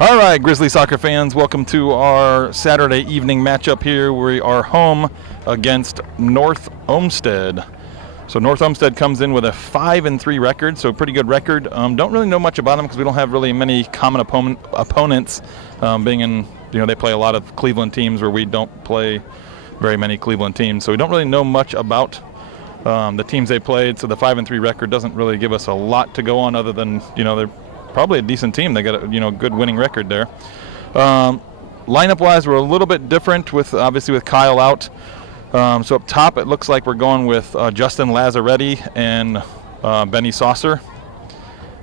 All right, Grizzly soccer fans, welcome to our Saturday evening matchup here. We are home against North Olmstead. So North Olmstead comes in with a 5-3 record, so a pretty good record. Don't really know much about them because we don't have really many common opponents. Being in, they play a lot of Cleveland teams where we don't play very many Cleveland teams. So we don't really know much about the teams they played. So the 5-3 record doesn't really give us a lot to go on other than, they're probably a decent team. They got a good winning record there. Lineup-wise, we're a little bit different with obviously with Kyle out. So up top, it looks like we're going with Justin Lazzaretti and Benny Saucer.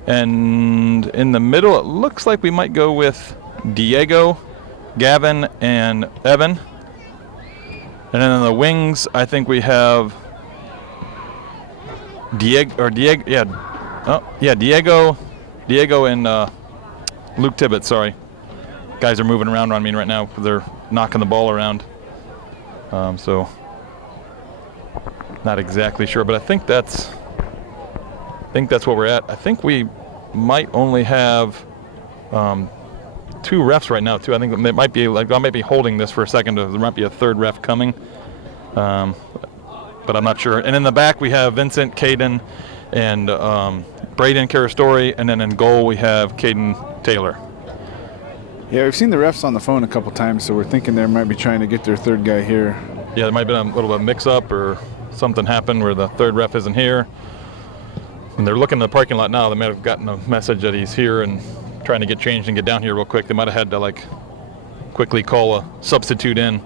And in the middle, it looks like we might go with Diego, Gavin, and Evan. And then in the wings, I think we have Diego, and Luke Tibbett, sorry. Guys are moving around on me right now because they're knocking the ball around. So not exactly sure, but I think that's what we're at. I think we might only have 2 refs right now too. I think it might be like I might be holding this for a second. There might be a third ref coming, but I'm not sure. And in the back we have Vincent, Caden, and Braden Carastori, and then in goal we have Caden Taylor. Yeah, we've seen the refs on the phone a couple times, so we're thinking they might be trying to get their third guy here. Yeah, there might have been a little bit of mix-up or something happened where the third ref isn't here. And they're looking in the parking lot now. They might have gotten a message that he's here and trying to get changed and get down here real quick. They might have had to quickly call a substitute in.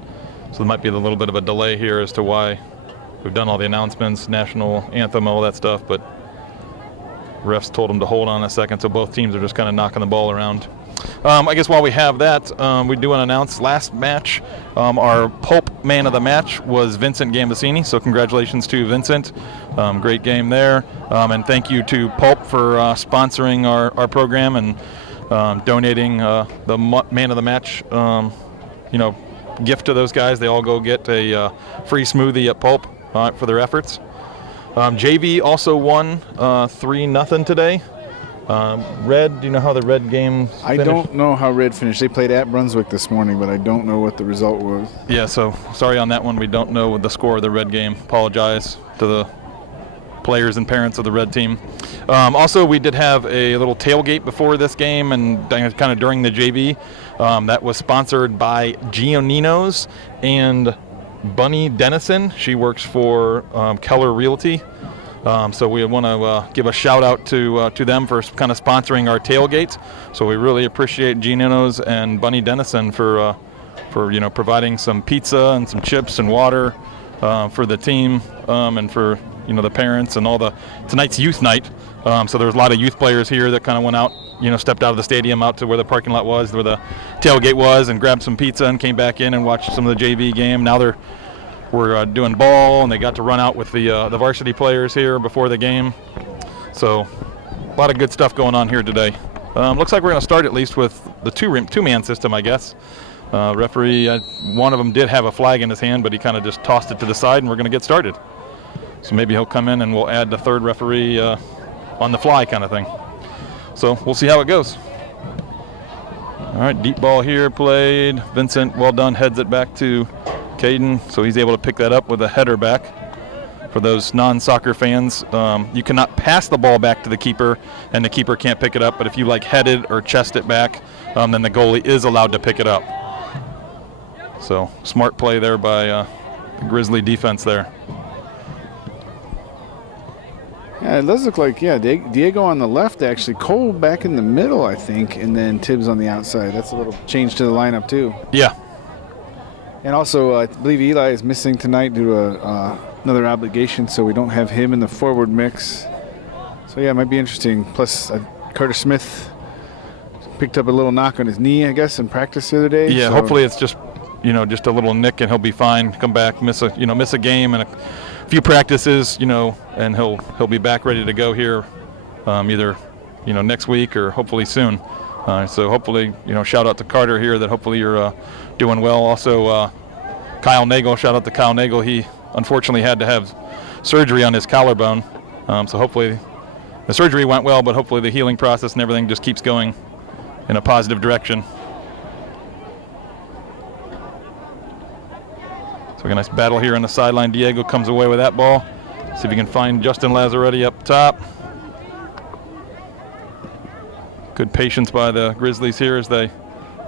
So there might be a little bit of a delay here as to why we've done all the announcements, national anthem, all that stuff, but refs told them to hold on a second, so both teams are just kind of knocking the ball around. I guess while we have that, we do want to announce last match, our Pulp man of the match was Vincent Gambasini, so congratulations to Vincent. Great game there, and thank you to Pulp for sponsoring our program and donating the man of the match gift to those guys. They all go get a free smoothie at Pulp for their efforts. JV also won 3-0 today. Red, do you know how the Red game finished? I don't know how Red finished. They played at Brunswick this morning, but I don't know what the result was. Yeah, so sorry on that one. We don't know the score of the Red game. Apologize to the players and parents of the Red team. Also, we did have a little tailgate before this game and kind of during the JV. That was sponsored by Giannino's and Bunny Dennison. She works for Keller Realty. So we want to give a shout out to them for kind of sponsoring our tailgate. So we really appreciate Giannino's and Bunny Dennison for providing some pizza and some chips and water for the team and for the parents and tonight's youth night. So there was a lot of youth players here that kind of went out, stepped out of the stadium out to where the parking lot was, where the tailgate was, and grabbed some pizza and came back in and watched some of the JV game. Now we're doing ball, and they got to run out with the varsity players here before the game. So a lot of good stuff going on here today. Looks like we're going to start at least with the two-man system, I guess. Referee, one of them did have a flag in his hand, but he kind of just tossed it to the side, and we're going to get started. So maybe he'll come in and we'll add the third referee on the fly kind of thing. So we'll see how it goes. All right, deep ball here played. Vincent, well done, heads it back to Caden, so he's able to pick that up with a header back. For those non-soccer fans, you cannot pass the ball back to the keeper, and the keeper can't pick it up, but if you head it or chest it back, then the goalie is allowed to pick it up. So smart play there by the Grizzly defense there. Yeah, it does look like, Diego on the left, actually. Cole back in the middle, I think, and then Tibbs on the outside. That's a little change to the lineup, too. Yeah. And also, I believe Eli is missing tonight due to another obligation, so we don't have him in the forward mix. So, yeah, it might be interesting. Plus, Carter Smith picked up a little knock on his knee, I guess, in practice the other day. Yeah, so hopefully it's just a little nick, and he'll be fine. Come back, miss a game and a few practices, and he'll be back ready to go here, either next week or hopefully soon. So hopefully, shout out to Carter here that hopefully you're doing well. Also, Kyle Nagel, shout out to Kyle Nagel. He unfortunately had to have surgery on his collarbone. So hopefully the surgery went well, but hopefully the healing process and everything just keeps going in a positive direction. So we got a nice battle here on the sideline. Diego comes away with that ball. See if he can find Justin Lazzaretti up top. Good patience by the Grizzlies here as they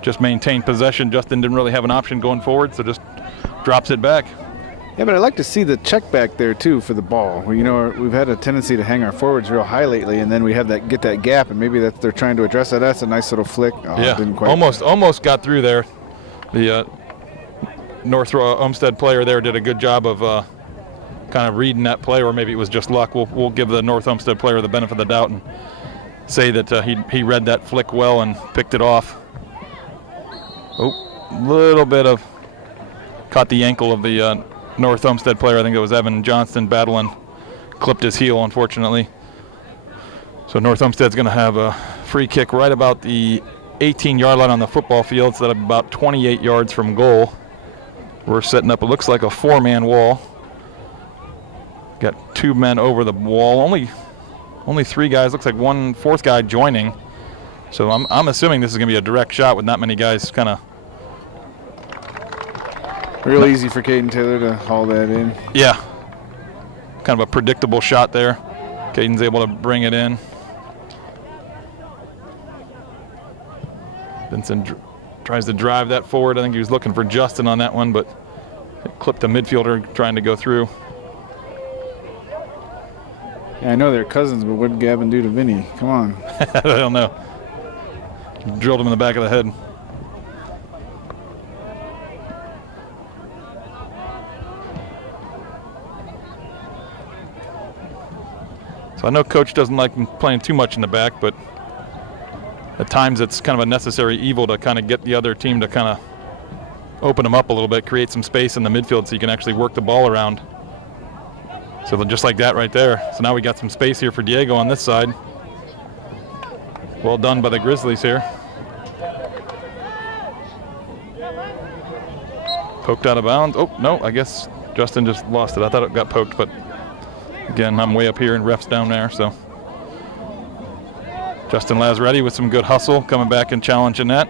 just maintain possession. Justin didn't really have an option going forward, so just drops it back. Yeah, but I like to see the check back there too for the ball. You know, we've had a tendency to hang our forwards real high lately, and then we have that get that gap, and maybe that they're trying to address that. That's a nice little flick. Oh, yeah, didn't quite almost got through there. The Olmstead player there did a good job of kind of reading that play, or maybe it was just luck. We'll give the North Olmstead player the benefit of the doubt and say that he read that flick well and picked it off. Oh, little bit of caught the ankle of the North Olmstead player. I think it was Evan Johnston battling, clipped his heel, unfortunately. So North Olmstead's going to have a free kick right about the 18-yard line on the football field, so that's about 28 yards from goal. We're setting up, it looks like a 4-man wall. Got 2 men over the wall. Only 3 guys. Looks like 4th guy joining. So I'm assuming this is going to be a direct shot with not many guys kind of. Real easy for Caden Taylor to haul that in. Yeah. Kind of a predictable shot there. Caden's able to bring it in. Vincent tries to drive that forward. I think he was looking for Justin on that one, but it clipped the midfielder trying to go through. Yeah, I know they're cousins, but what did Gavin do to Vinny? Come on. I don't know. Drilled him in the back of the head. So I know Coach doesn't like playing too much in the back, but at times it's kind of a necessary evil to kind of get the other team to kind of open them up a little bit, create some space in the midfield so you can actually work the ball around. So just like that right there. So now we got some space here for Diego on this side. Well done by the Grizzlies here. Poked out of bounds. Oh, no, I guess Justin just lost it. I thought it got poked, but again, I'm way up here and ref's down there, so. Justin Lazzaretti with some good hustle, coming back and challenging that.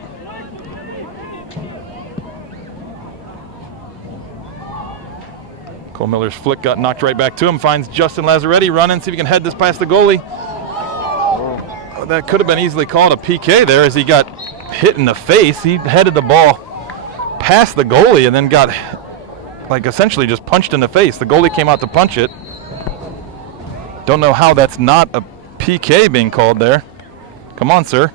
Cole Miller's flick got knocked right back to him, finds Justin Lazzaretti running, see if he can head this past the goalie. Oh, that could have been easily called a PK there as he got hit in the face. He headed the ball past the goalie and then got, like, essentially just punched in the face. The goalie came out to punch it. Don't know how that's not a PK being called there. Come on, sir.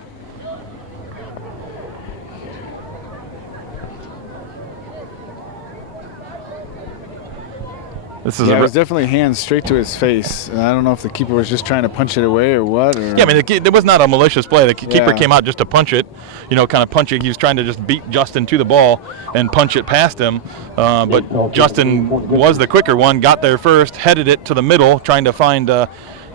This is it was definitely hands straight to his face. And I don't know if the keeper was just trying to punch it away or what. Or. Yeah, I mean, there was not a malicious play. The keeper came out just to punch it, kind of punching. He was trying to just beat Justin to the ball and punch it past him. But Justin was the quicker one, got there first, headed it to the middle, trying to find, I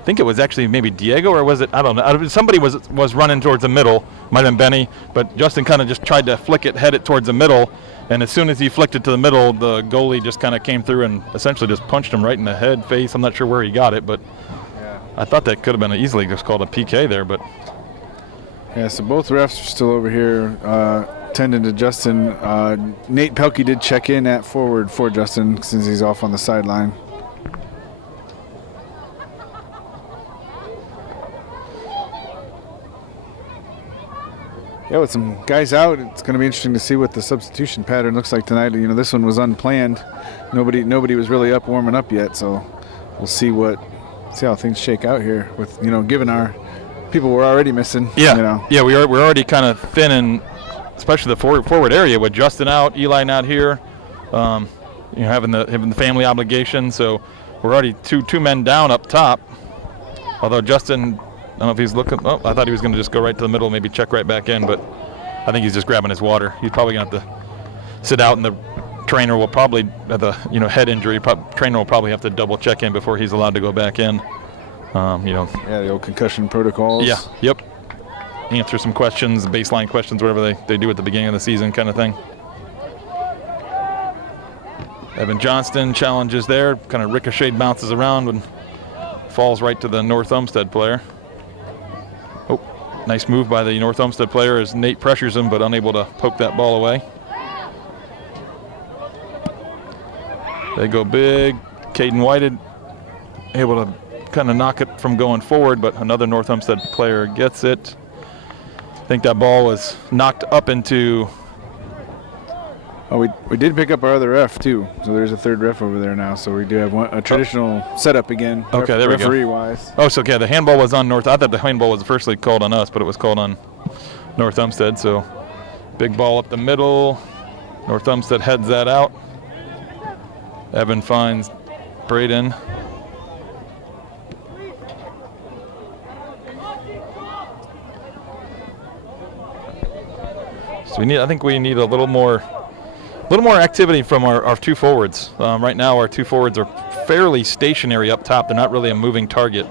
think it was actually maybe Diego, or was it, I don't know. Somebody was running towards the middle, might have been Benny, but Justin kind of just tried to flick it, head it towards the middle. And as soon as he flicked it to the middle, the goalie just kind of came through and essentially just punched him right in the head, face. I'm not sure where he got it, but I thought that could have been easily just called a PK there. But yeah, so both refs are still over here tending to Justin. Nate Pelkey did check in at forward for Justin since he's off on the sideline. Yeah, with some guys out, it's going to be interesting to see what the substitution pattern looks like tonight. This one was unplanned. Nobody was really warming up yet, so we'll see how things shake out here. With given our people we're already missing. Yeah, yeah, we're already kind of thin, in especially the forward area with Justin out, Eli not here. Having the family obligation, so we're already two men down up top. Although Justin, I don't know if he's looking. Oh, I thought he was going to just go right to the middle, maybe check right back in, but I think he's just grabbing his water. He's probably going to have to sit out, and the trainer will probably, at the head injury, trainer will probably have to double check in before he's allowed to go back in. Yeah, the old concussion protocols. Yeah, yep. Answer some questions, baseline questions, whatever they do at the beginning of the season kind of thing. Evan Johnston challenges there, kind of ricocheted, bounces around, and falls right to the North Olmstead player. Oh, Nice move by the North Olmsted player as Nate pressures him, but unable to poke that ball away. They go big. Caden Whited able to kind of knock it from going forward, but another North Olmsted player gets it. I think that ball was knocked up into. Oh, we did pick up our other ref too, so there's a third ref over there now. So we do have a traditional setup again. Okay, there we go. Referee-wise. Oh, so yeah, the handball was on North. I thought the handball was firstly called on us, but it was called on North Olmsted. So big ball up the middle. North Olmsted heads that out. Evan finds Braden. So I think we need a little more activity from our two forwards. Right now, our two forwards are fairly stationary up top. They're not really a moving target.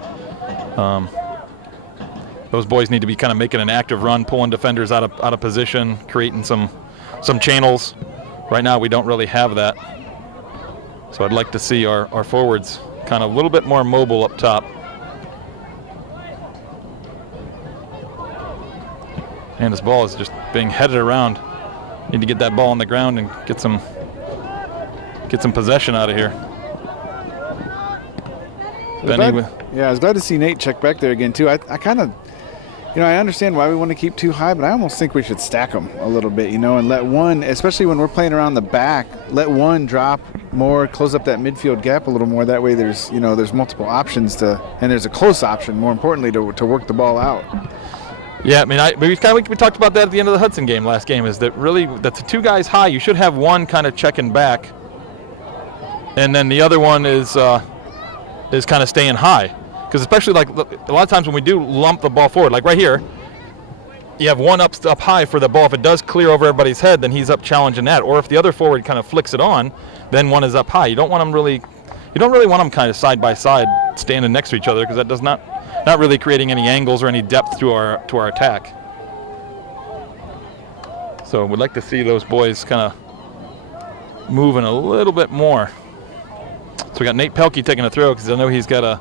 Those boys need to be kind of making an active run, pulling defenders out of position, creating some channels. Right now, we don't really have that. So I'd like to see our forwards kind of a little bit more mobile up top. And this ball is just being headed around. Need to get that ball on the ground and get some possession out of here. I was glad to see Nate check back there again too. I kind of, I understand why we want to keep too high, but I almost think we should stack them a little bit, and let one, especially when we're playing around the back, let one drop more, close up that midfield gap a little more. That way there's, there's multiple options and there's a close option, more importantly, to work the ball out. Yeah, I mean, we talked about that at the end of the Hudson game last game, is that really that's the two guys high. You should have one kind of checking back, and then the other one is kind of staying high. Because especially like a lot of times when we do lump the ball forward, like right here, you have one up high for the ball. If it does clear over everybody's head, then he's up challenging that. Or if the other forward kind of flicks it on, then one is up high. You don't really want them kind of side by side standing next to each other, because that does not really creating any angles or any depth to our attack. So we'd like to see those boys kind of moving a little bit more. So we got Nate Pelkey taking a throw, because I know he's got a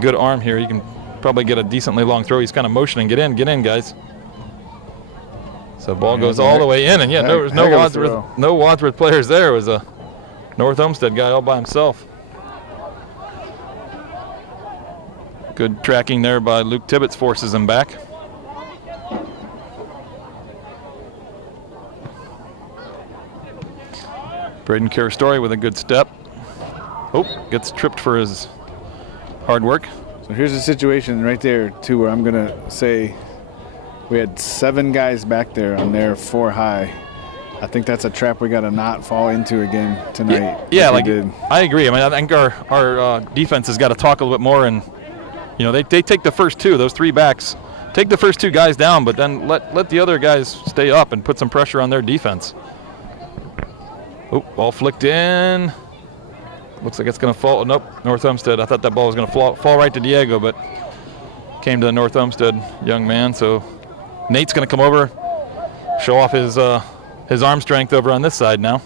good arm here. He can probably get a decently long throw. He's kind of motioning, get in, guys. So ball goes all the way in, and there was no Wadsworth players there. It was a North Olmsted guy all by himself. Good tracking there by Luke Tibbetts, forces him back. Braden Carastori with a good step. Oh, gets tripped for his hard work. So here's the situation right there, too, where I'm going to say we had 7 guys back there on their 4 high. I think that's a trap we got to not fall into again tonight. Yeah, I agree. I mean, I think our defense has got to talk a little bit more, and they take the first 2, those 3 backs, take the first 2 guys down, but then let the other guys stay up and put some pressure on their defense. Oh, ball flicked in. Looks like it's going to fall. Nope, North Olmsted. I thought that ball was going to fall right to Diego, but came to the North Olmsted young man. So Nate's going to come over, show off his arm strength over on this side now.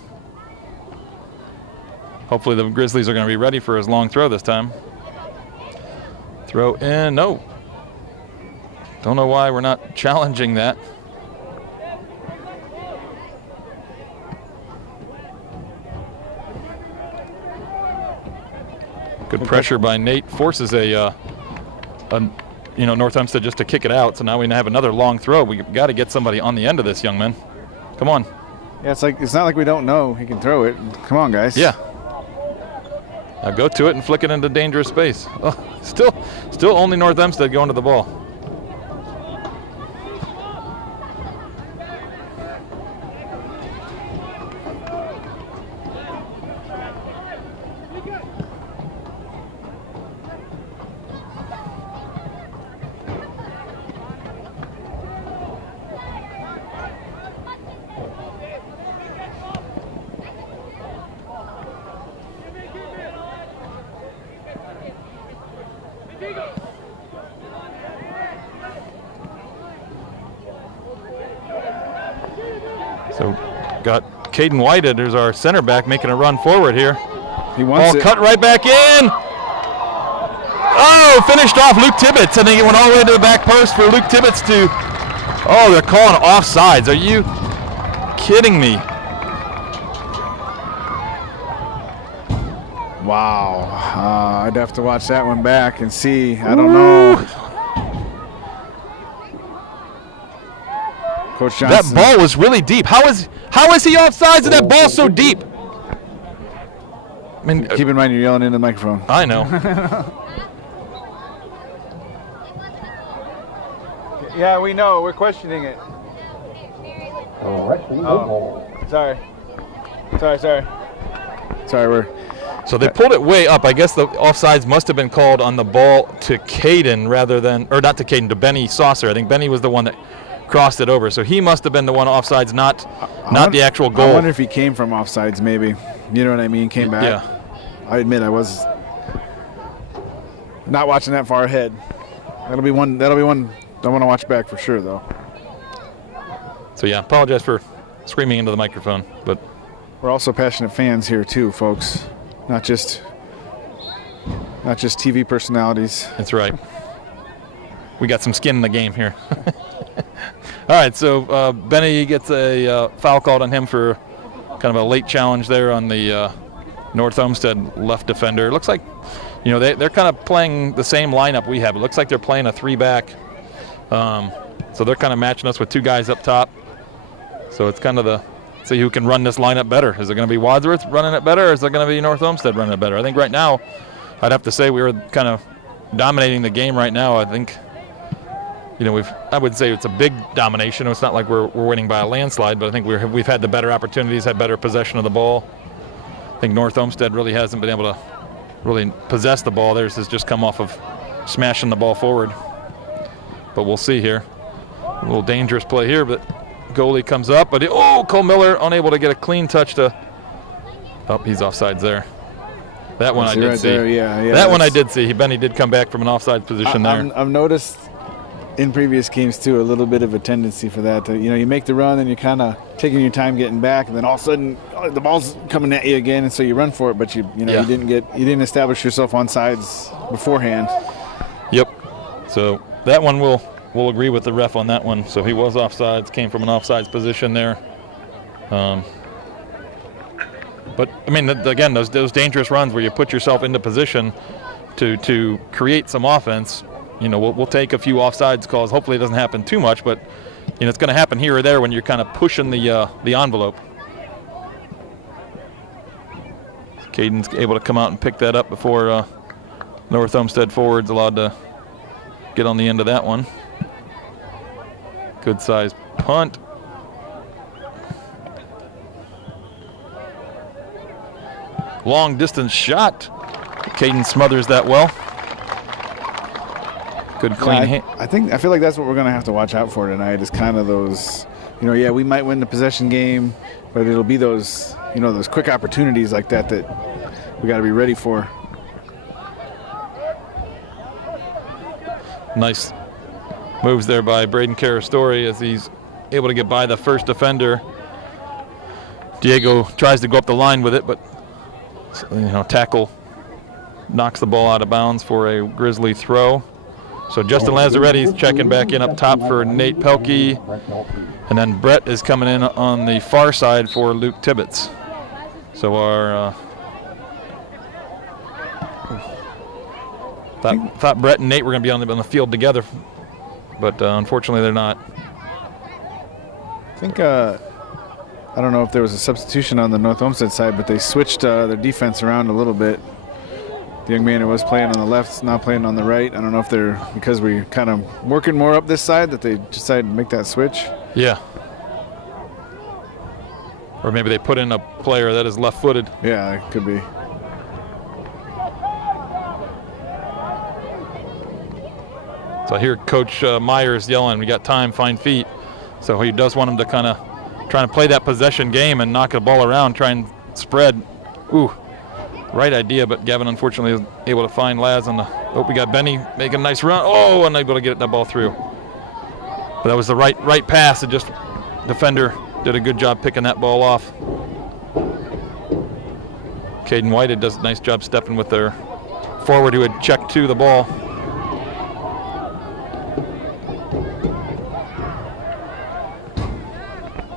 Hopefully the Grizzlies are going to be ready for his long throw this time. Throw in, no. Don't know why we're not challenging that. Good pressure by Nate, forces North Olmsted just to kick it out. So now we have another long throw. We got to get somebody on the end of this, young man. Come on. Yeah, it's not like we don't know he can throw it. Come on, guys. Yeah. Now go to it and flick it into dangerous space. Oh, still only North Olmsted going to the ball. So got Caden Whited, there's our center back, making a run forward here. He wants Ball cut right back in. Oh, Oh, finished off Luke Tibbetts, and then he went all the way to the back post for Luke Tibbetts to. Oh, they're calling offsides. Are you kidding me? Wow. I'd have to watch that one back and see. I don't know. Coach Johnson. That ball was really deep. How is he offsides and that ball's so deep? I mean, keep in mind you're yelling into the microphone. I know. Yeah, we know. We're questioning it. Oh, sorry. Sorry, So they pulled it way up. I guess the offsides must have been called on the ball to Caden rather than, or not to Caden, to Benny Saucer. I think Benny was the one that crossed it over. So he must have been the one offsides, not the actual goal. I wonder if he came from offsides, maybe. You know what I mean? Came back. Yeah. I admit I was not watching that far ahead. That'll be one I want to watch back for sure, though. So yeah, apologize for screaming into the microphone, but we're also passionate fans here too, folks. Not just TV personalities. That's right. We got some skin in the game here. All right, so Benny gets a foul called on him for kind of a late challenge there on the North Olmstead left defender. It looks like, they're kind of playing the same lineup we have. It looks like they're playing a 3-back. So they're kind of matching us with 2 guys up top. So it's kind of see who can run this lineup better. Is it going to be Wadsworth running it better, or is it going to be North Olmstead running it better? I think right now, I'd have to say we were kind of dominating the game right now. I think, I would say it's a big domination. It's not like we're winning by a landslide, but I think we've had the better opportunities, had better possession of the ball. I think North Olmstead really hasn't been able to really possess the ball. Theirs has just come off of smashing the ball forward. But we'll see here. A little dangerous play here, but goalie comes up. But Cole Miller unable to get a clean touch to. Oh, he's offsides there. That one I did see. There, yeah, that one I did see. Benny did come back from an offside position there. I've noticed in previous games too a little bit of a tendency for that. You make the run and you're kind of taking your time getting back, and then all of a sudden the ball's coming at you again, and so you run for it, but you didn't establish yourself on sides beforehand. Yep. So that one we'll agree with the ref on that one. So he was offsides, came from an offsides position there. But I mean, again, those dangerous runs where you put yourself into position to create some offense. We'll take a few offsides calls. Hopefully it doesn't happen too much, but it's going to happen here or there when you're kind of pushing the envelope. Caden's able to come out and pick that up before North Olmstead forward's allowed to get on the end of that one. Good size punt. Long distance shot. Caden smothers that well. Good clean hit. I feel like that's what we're going to have to watch out for tonight, is kind of those, we might win the possession game, but it'll be those, those quick opportunities like that we got to be ready for. Nice moves there by Braden Carastori as he's able to get by the first defender. Diego tries to go up the line with it, but tackle knocks the ball out of bounds for a Grizzly throw. So Justin Lazzaretti's checking back in up top for Nate Pelkey, and then Brett is coming in on the far side for Luke Tibbetts. So our thought Brett and Nate were going to be on the field together, but unfortunately they're not. I think I don't know if there was a substitution on the North Olmstead side, but they switched their defense around a little bit. The young man who was playing on the left is now playing on the right. I don't know if they're, because we're kind of working more up this side, that they decided to make that switch. Yeah. Or maybe they put in a player that is left-footed. Yeah, it could be. So I hear Coach Myers yelling, we got time, find feet. So he does want him to kind of try and play that possession game and knock the ball around, try and spread. Ooh. Right idea, but Gavin unfortunately was able to find Laz on the. Oh, we got Benny making a nice run. Oh, unable to get that ball through. But that was the right pass, and just defender did a good job picking that ball off. Caden Whitehead does a nice job stepping with their forward who had checked to the ball.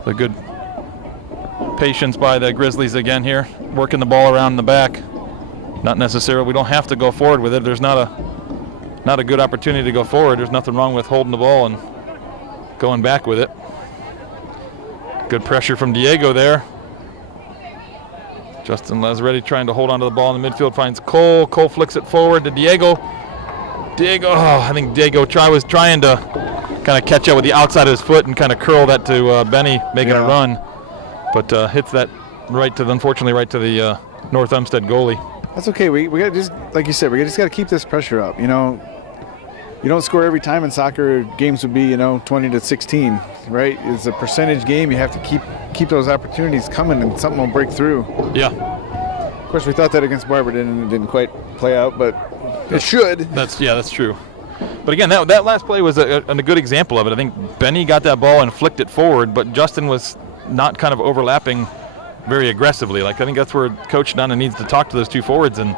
The good patience by the Grizzlies again here, working the ball around in the back. Not necessarily, we don't have to go forward with it. There's not a good opportunity to go forward. There's nothing wrong with holding the ball and going back with it. Good pressure from Diego there. Justin Lazaretti trying to hold onto the ball in the midfield, finds Cole. Cole flicks it forward to Diego. I think Diego was trying to kind of catch up with the outside of his foot and kind of curl that to Benny, making a run. But hits that unfortunately right to the North Olmstead goalie. That's okay. We got just like you said, we just got to keep this pressure up. You know, you don't score every time in soccer. Games would be 20-16, right? It's a percentage game. You have to keep those opportunities coming, and something will break through. Yeah. Of course, we thought that against Barberton, and it didn't quite play out, but it should. That's true. But again, that last play was a good example of it. I think Benny got that ball and flicked it forward, but Justin was not kind of overlapping very aggressively. Like, I think that's where Coach Donna needs to talk to those two forwards and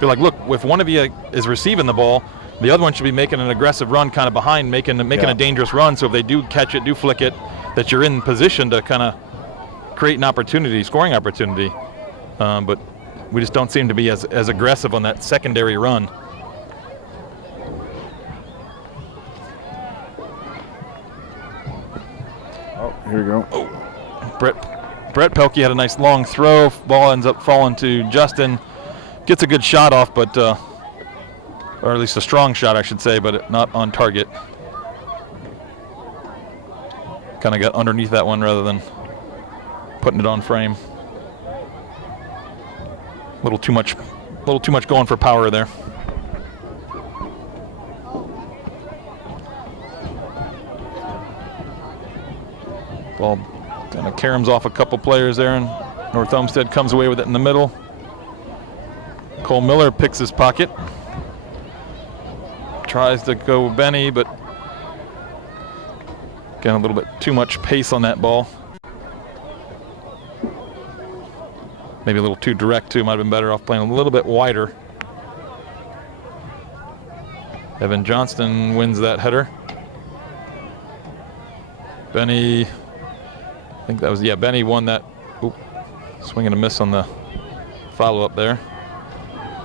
be like, look, if one of you is receiving the ball, the other one should be making an aggressive run kind of behind, making a dangerous run. So if they do catch it, do flick it, that you're in position to kind of create an opportunity, scoring opportunity. But we just don't seem to be as aggressive on that secondary run. Oh, here we go. Oh, Brett Pelkey had a nice long throw. Ball ends up falling to Justin. Gets a good shot off, but or at least a strong shot, I should say, but not on target. Kind of got underneath that one rather than putting it on frame. A little too much going for power there. Ball kind of caroms off a couple players there, and North Olmstead comes away with it in the middle. Cole Miller picks his pocket. Tries to go with Benny, but again, a little bit too much pace on that ball. Maybe a little too direct, too. Might have been better off playing a little bit wider. Evan Johnston wins that header. Benny, I think that was, Benny won that. Oop, swing and a miss on the follow-up there.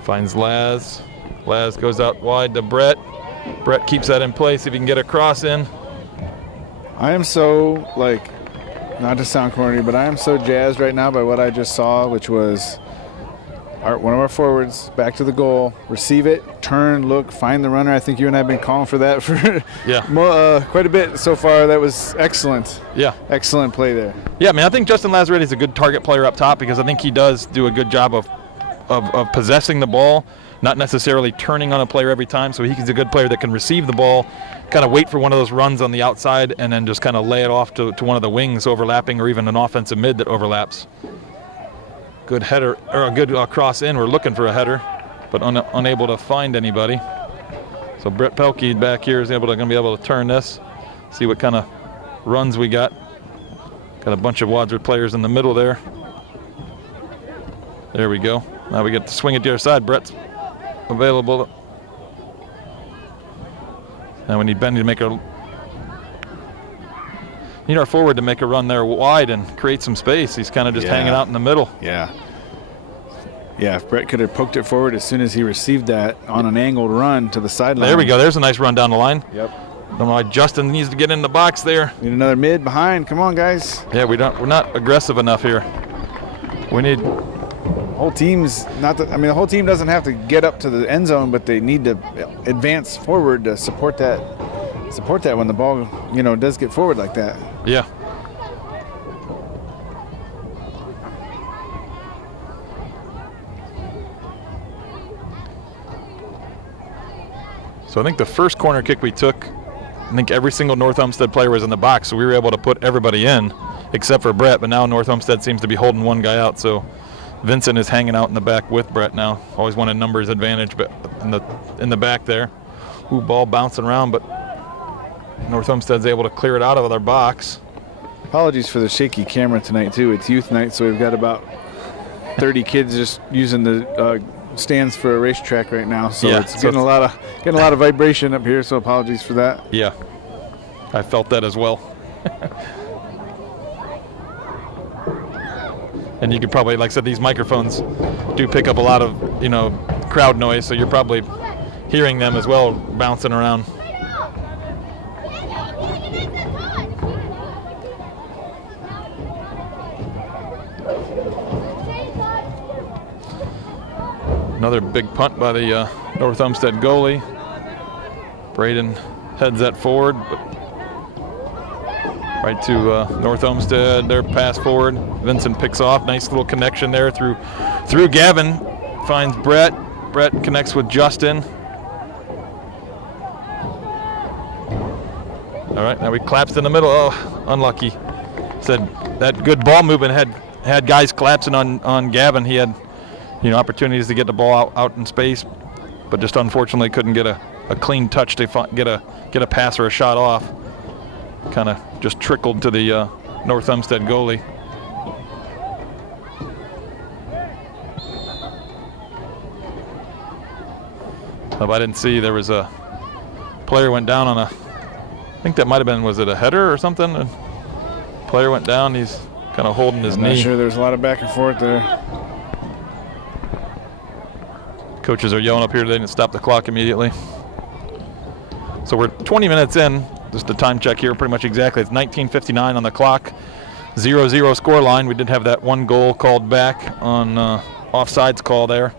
Finds Laz. Laz goes out wide to Brett. Brett keeps that in place if he can get a cross in. I am so, not to sound corny, but I am so jazzed right now by what I just saw, which was one of our forwards back to the goal, receive it, turn, look, find the runner. I think you and I have been calling for that for quite a bit so far. That was excellent. Yeah. Excellent play there. Yeah, I think Justin Lazaretti is a good target player up top because I think he does do a good job of possessing the ball, not necessarily turning on a player every time. So he's a good player that can receive the ball, kind of wait for one of those runs on the outside, and then just kind of lay it off to one of the wings overlapping, or even an offensive mid that overlaps. Good header, or a good cross in. We're looking for a header, but unable to find anybody. So Brett Pelkey back here is going to be able to turn this, see what kind of runs we got. Got a bunch of Wadsworth players in the middle there. There we go. Now we get to swing it to the other side. Brett's available. Now we need Benny to make need our forward to make a run there wide and create some space. He's kind of just hanging out in the middle. Yeah. Yeah, if Brett could have poked it forward as soon as he received that on an angled run to the sideline. There we go. There's a nice run down the line. Yep. Don't know why Justin needs to get in the box there. Need another mid behind. Come on, guys. Yeah, we're not aggressive enough here. We need. The whole team's the whole team doesn't have to get up to the end zone, but they need to advance forward to support that when the ball, does get forward like that. Yeah. So I think the first corner kick we took, I think every single North Olmstead player was in the box, so we were able to put everybody in except for Brett, but now North Olmstead seems to be holding one guy out, so Vincent is hanging out in the back with Brett now. Always wanted numbers advantage, but in the back there. Ooh, ball bouncing around, but North Olmstead's able to clear it out of their box. Apologies for the shaky camera tonight too. It's youth night, so we've got about 30 kids just using the stands for a racetrack right now. So it's getting a lot of vibration up here. So apologies for that. Yeah, I felt that as well. And you could probably, like I said, these microphones do pick up a lot of, crowd noise, so you're probably hearing them as well bouncing around. Another big punt by the North Olmstead goalie. Braden heads that forward, but right to North Olmstead. Their pass forward. Vincent picks off. Nice little connection there through Gavin. Finds Brett. Brett connects with Justin. All right, now we collapsed in the middle. Oh, unlucky. Said that good ball movement had guys collapsing on Gavin. He had opportunities to get the ball out in space, but just unfortunately couldn't get a clean touch to get a pass or a shot off. Kind of just trickled to the North Olmstead goalie. I didn't see, there was a player went down on I think that might have been, was it a header or something? And player went down, he's kind of holding his knee. I'm not sure, there's a lot of back and forth there. Coaches are yelling up here, they didn't stop the clock immediately. So we're 20 minutes in, just a time check here, pretty much exactly. It's 19:59 on the clock, 0-0 score line. We did have that one goal called back on offsides call there.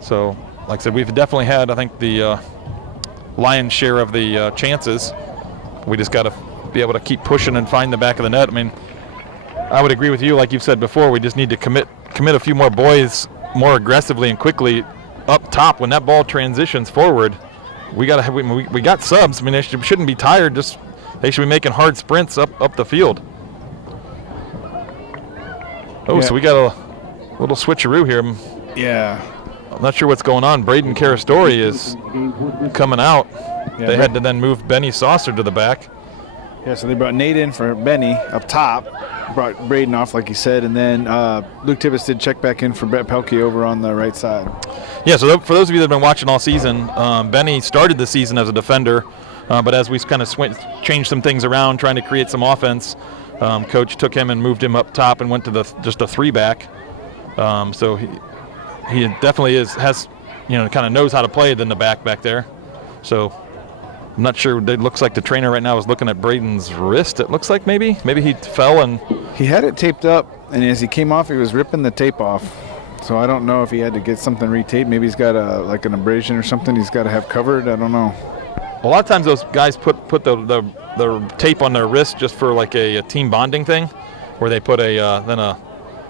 So, like I said, we've definitely had, I think, the lion's share of the chances. We just got to be able to keep pushing and find the back of the net. I mean, I would agree with you, like you've said before, we just need to commit a few more boys more aggressively and quickly up top. When that ball transitions forward, we got to have, we got subs. I mean, they shouldn't be tired. Just they should be making hard sprints up the field. Oh, yeah. So we got a little switcheroo here. Yeah. I'm not sure what's going on. Braden Carastori is coming out. Yeah, they had to then move Benny Saucer to the back. Yeah, so they brought Nate in for Benny up top, brought Braden off, like you said, and then Luke Tibbetts did check back in for Brett Pelkey over on the right side. Yeah, so for those of you that have been watching all season, Benny started the season as a defender, but as we kind of changed some things around, trying to create some offense, Coach took him and moved him up top and went to just a three-back. So he definitely has kind of knows how to play it in the back there. So I'm not sure. It looks like the trainer right now is looking at Braden's wrist. It looks like maybe he fell and he had it taped up, and as he came off, he was ripping the tape off. So I don't know if he had to get something retaped. Maybe he's got like an abrasion or something he's got to have covered. I don't know. A lot of times those guys put the tape on their wrist just for like a team bonding thing, where they put then a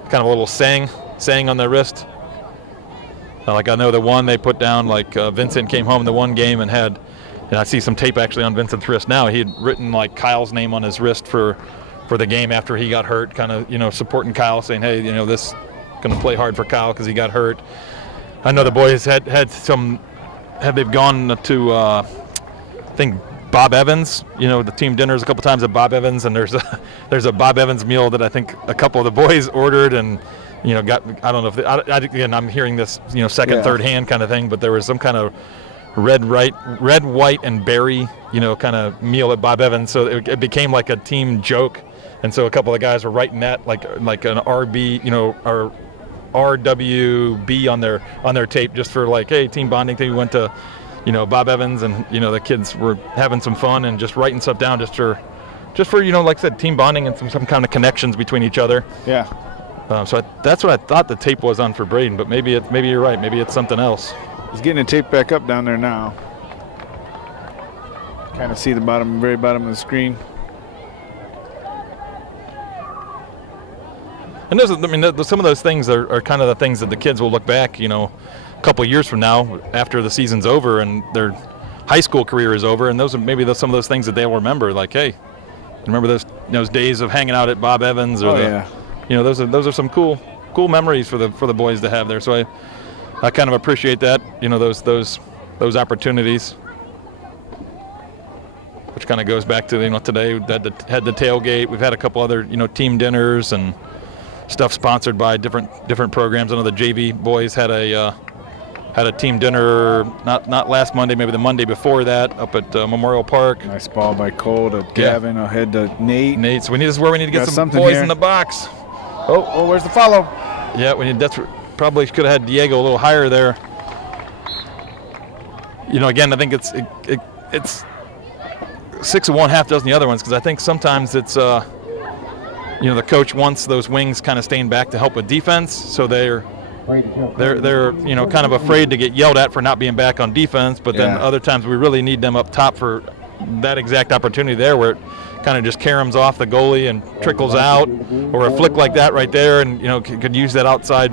kind of a little saying on their wrist. Like I know the one they put down, like Vincent came home the one game and I see some tape actually on Vincent's wrist now. He had written like Kyle's name on his wrist for the game after he got hurt, kind of supporting Kyle, saying, hey, this going to play hard for Kyle because he got hurt. I know the boys had they've gone to I think Bob Evans, the team dinners a couple times at Bob Evans, and there's a Bob Evans meal that I think a couple of the boys ordered and got, I don't know if again I'm hearing this second, third hand kind of thing, but there was some kind of red, white, and berry kind of meal at Bob Evans, so it became like a team joke, and so a couple of guys were writing that like an RB or RWB on their tape just for like, hey, team bonding thing. We went to Bob Evans, and the kids were having some fun and just writing stuff down just for like I said, team bonding and some kind of connections between each other. Yeah. So that's what I thought the tape was on for Braden, but maybe you're right. Maybe it's something else. He's getting the tape back up down there now. Kind of see the very bottom of the screen. And some of those things are kind of the things that the kids will look back, a couple of years from now after the season's over and their high school career is over, and those are some of those things that they'll remember. Like, hey, remember those days of hanging out at Bob Evans, or those are some cool memories for the boys to have there. So I kind of appreciate that, those opportunities, which kind of goes back to today we had the tailgate. We've had a couple other team dinners and stuff sponsored by different programs. I know the JV boys had a team dinner not last Monday, maybe the Monday before that, up at Memorial Park. Nice ball by Cole to Gavin, ahead to Nate. So this is where we need to get some boys in the box. Oh, where's the follow? Yeah, that's probably could have had Diego a little higher there. Again, I think it's 6 of one, half dozen the other ones, because I think sometimes it's the coach wants those wings kind of staying back to help with defense, so they're kind of afraid to get yelled at for not being back on defense. But then other times we really need them up top for that exact opportunity there, where it kind of just caroms off the goalie and trickles out, or a flick like that right there, and could use that outside,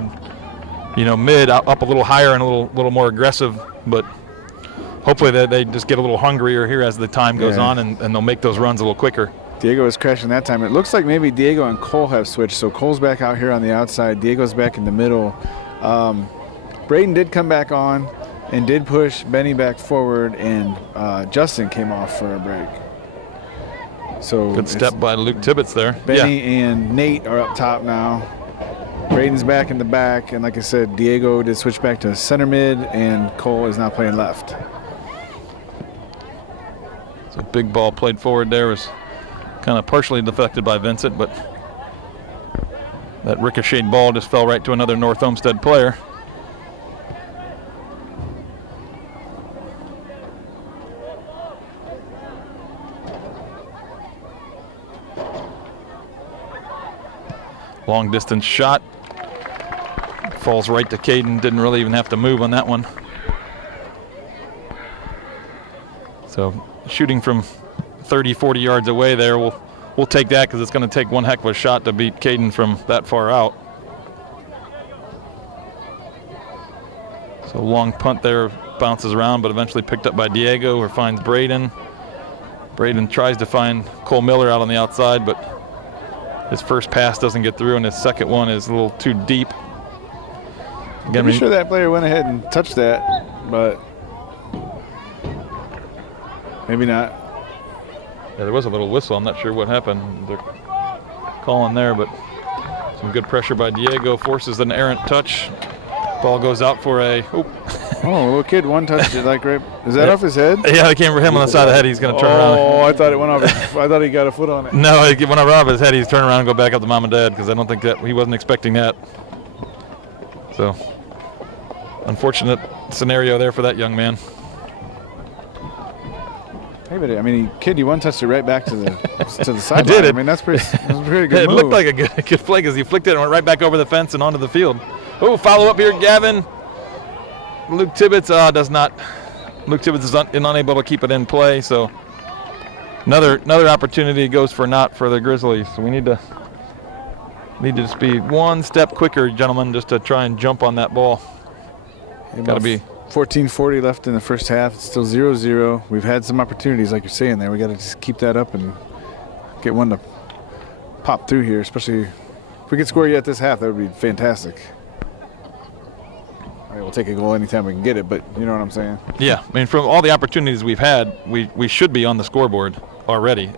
mid up a little higher and a little more aggressive. But hopefully they just get a little hungrier here as the time goes on, and they'll make those runs a little quicker. Diego was crashing that time. It looks like maybe Diego and Cole have switched. So Cole's back out here on the outside. Diego's back in the middle. Braden did come back on and did push Benny back forward, and Justin came off for a break. So good step by Luke Tibbetts there. Benny and Nate are up top now. Braden's back in the back, and like I said, Diego did switch back to center mid, and Cole is now playing left. So big ball played forward there was kind of partially deflected by Vincent, but that ricocheted ball just fell right to another North Olmstead player. Long distance shot. Falls right to Caden. Didn't really even have to move on that one. So shooting from 30, 40 yards away there, we'll take that, because it's going to take one heck of a shot to beat Caden from that far out. So long punt there, bounces around, but eventually picked up by Diego, who finds Braden. Braden tries to find Cole Miller out on the outside, but his first pass doesn't get through, and his second one is a little too deep. Again, I'm sure that player went ahead and touched that, but maybe not. Yeah, there was a little whistle. I'm not sure what happened. They're calling there, but some good pressure by Diego forces an errant touch. Ball goes out for a. Oh, a little kid one touched it like right. Is that off his head? Yeah, it came for him on the side of the head. He's going to turn around. Oh, I thought it went off. I thought he got a foot on it. No, it went off his head. He's turning around and go back up to mom and dad, because I don't think that he wasn't expecting that. So, unfortunate scenario there for that young man. Hey, but I mean, kid, you one touched it right back to the sideline. I did it. I mean, that's pretty good. It move. looked like a good play, because he flicked it and went right back over the fence and onto the field. Oh, follow up here, Gavin. Luke Tibbetts does not. Luke Tibbetts is unable to keep it in play, so another opportunity goes for naught for the Grizzlies. So we need to just be one step quicker, gentlemen, just to try and jump on that ball. Got to be 14:40 left in the first half. It's still 0-0. We've had some opportunities, like you're saying there. We got to just keep that up and get one to pop through here, especially if we could score yet this half. That would be fantastic. All right, we'll take a goal anytime we can get it, but you know what I'm saying? Yeah, I mean, from all the opportunities we've had, we should be on the scoreboard already.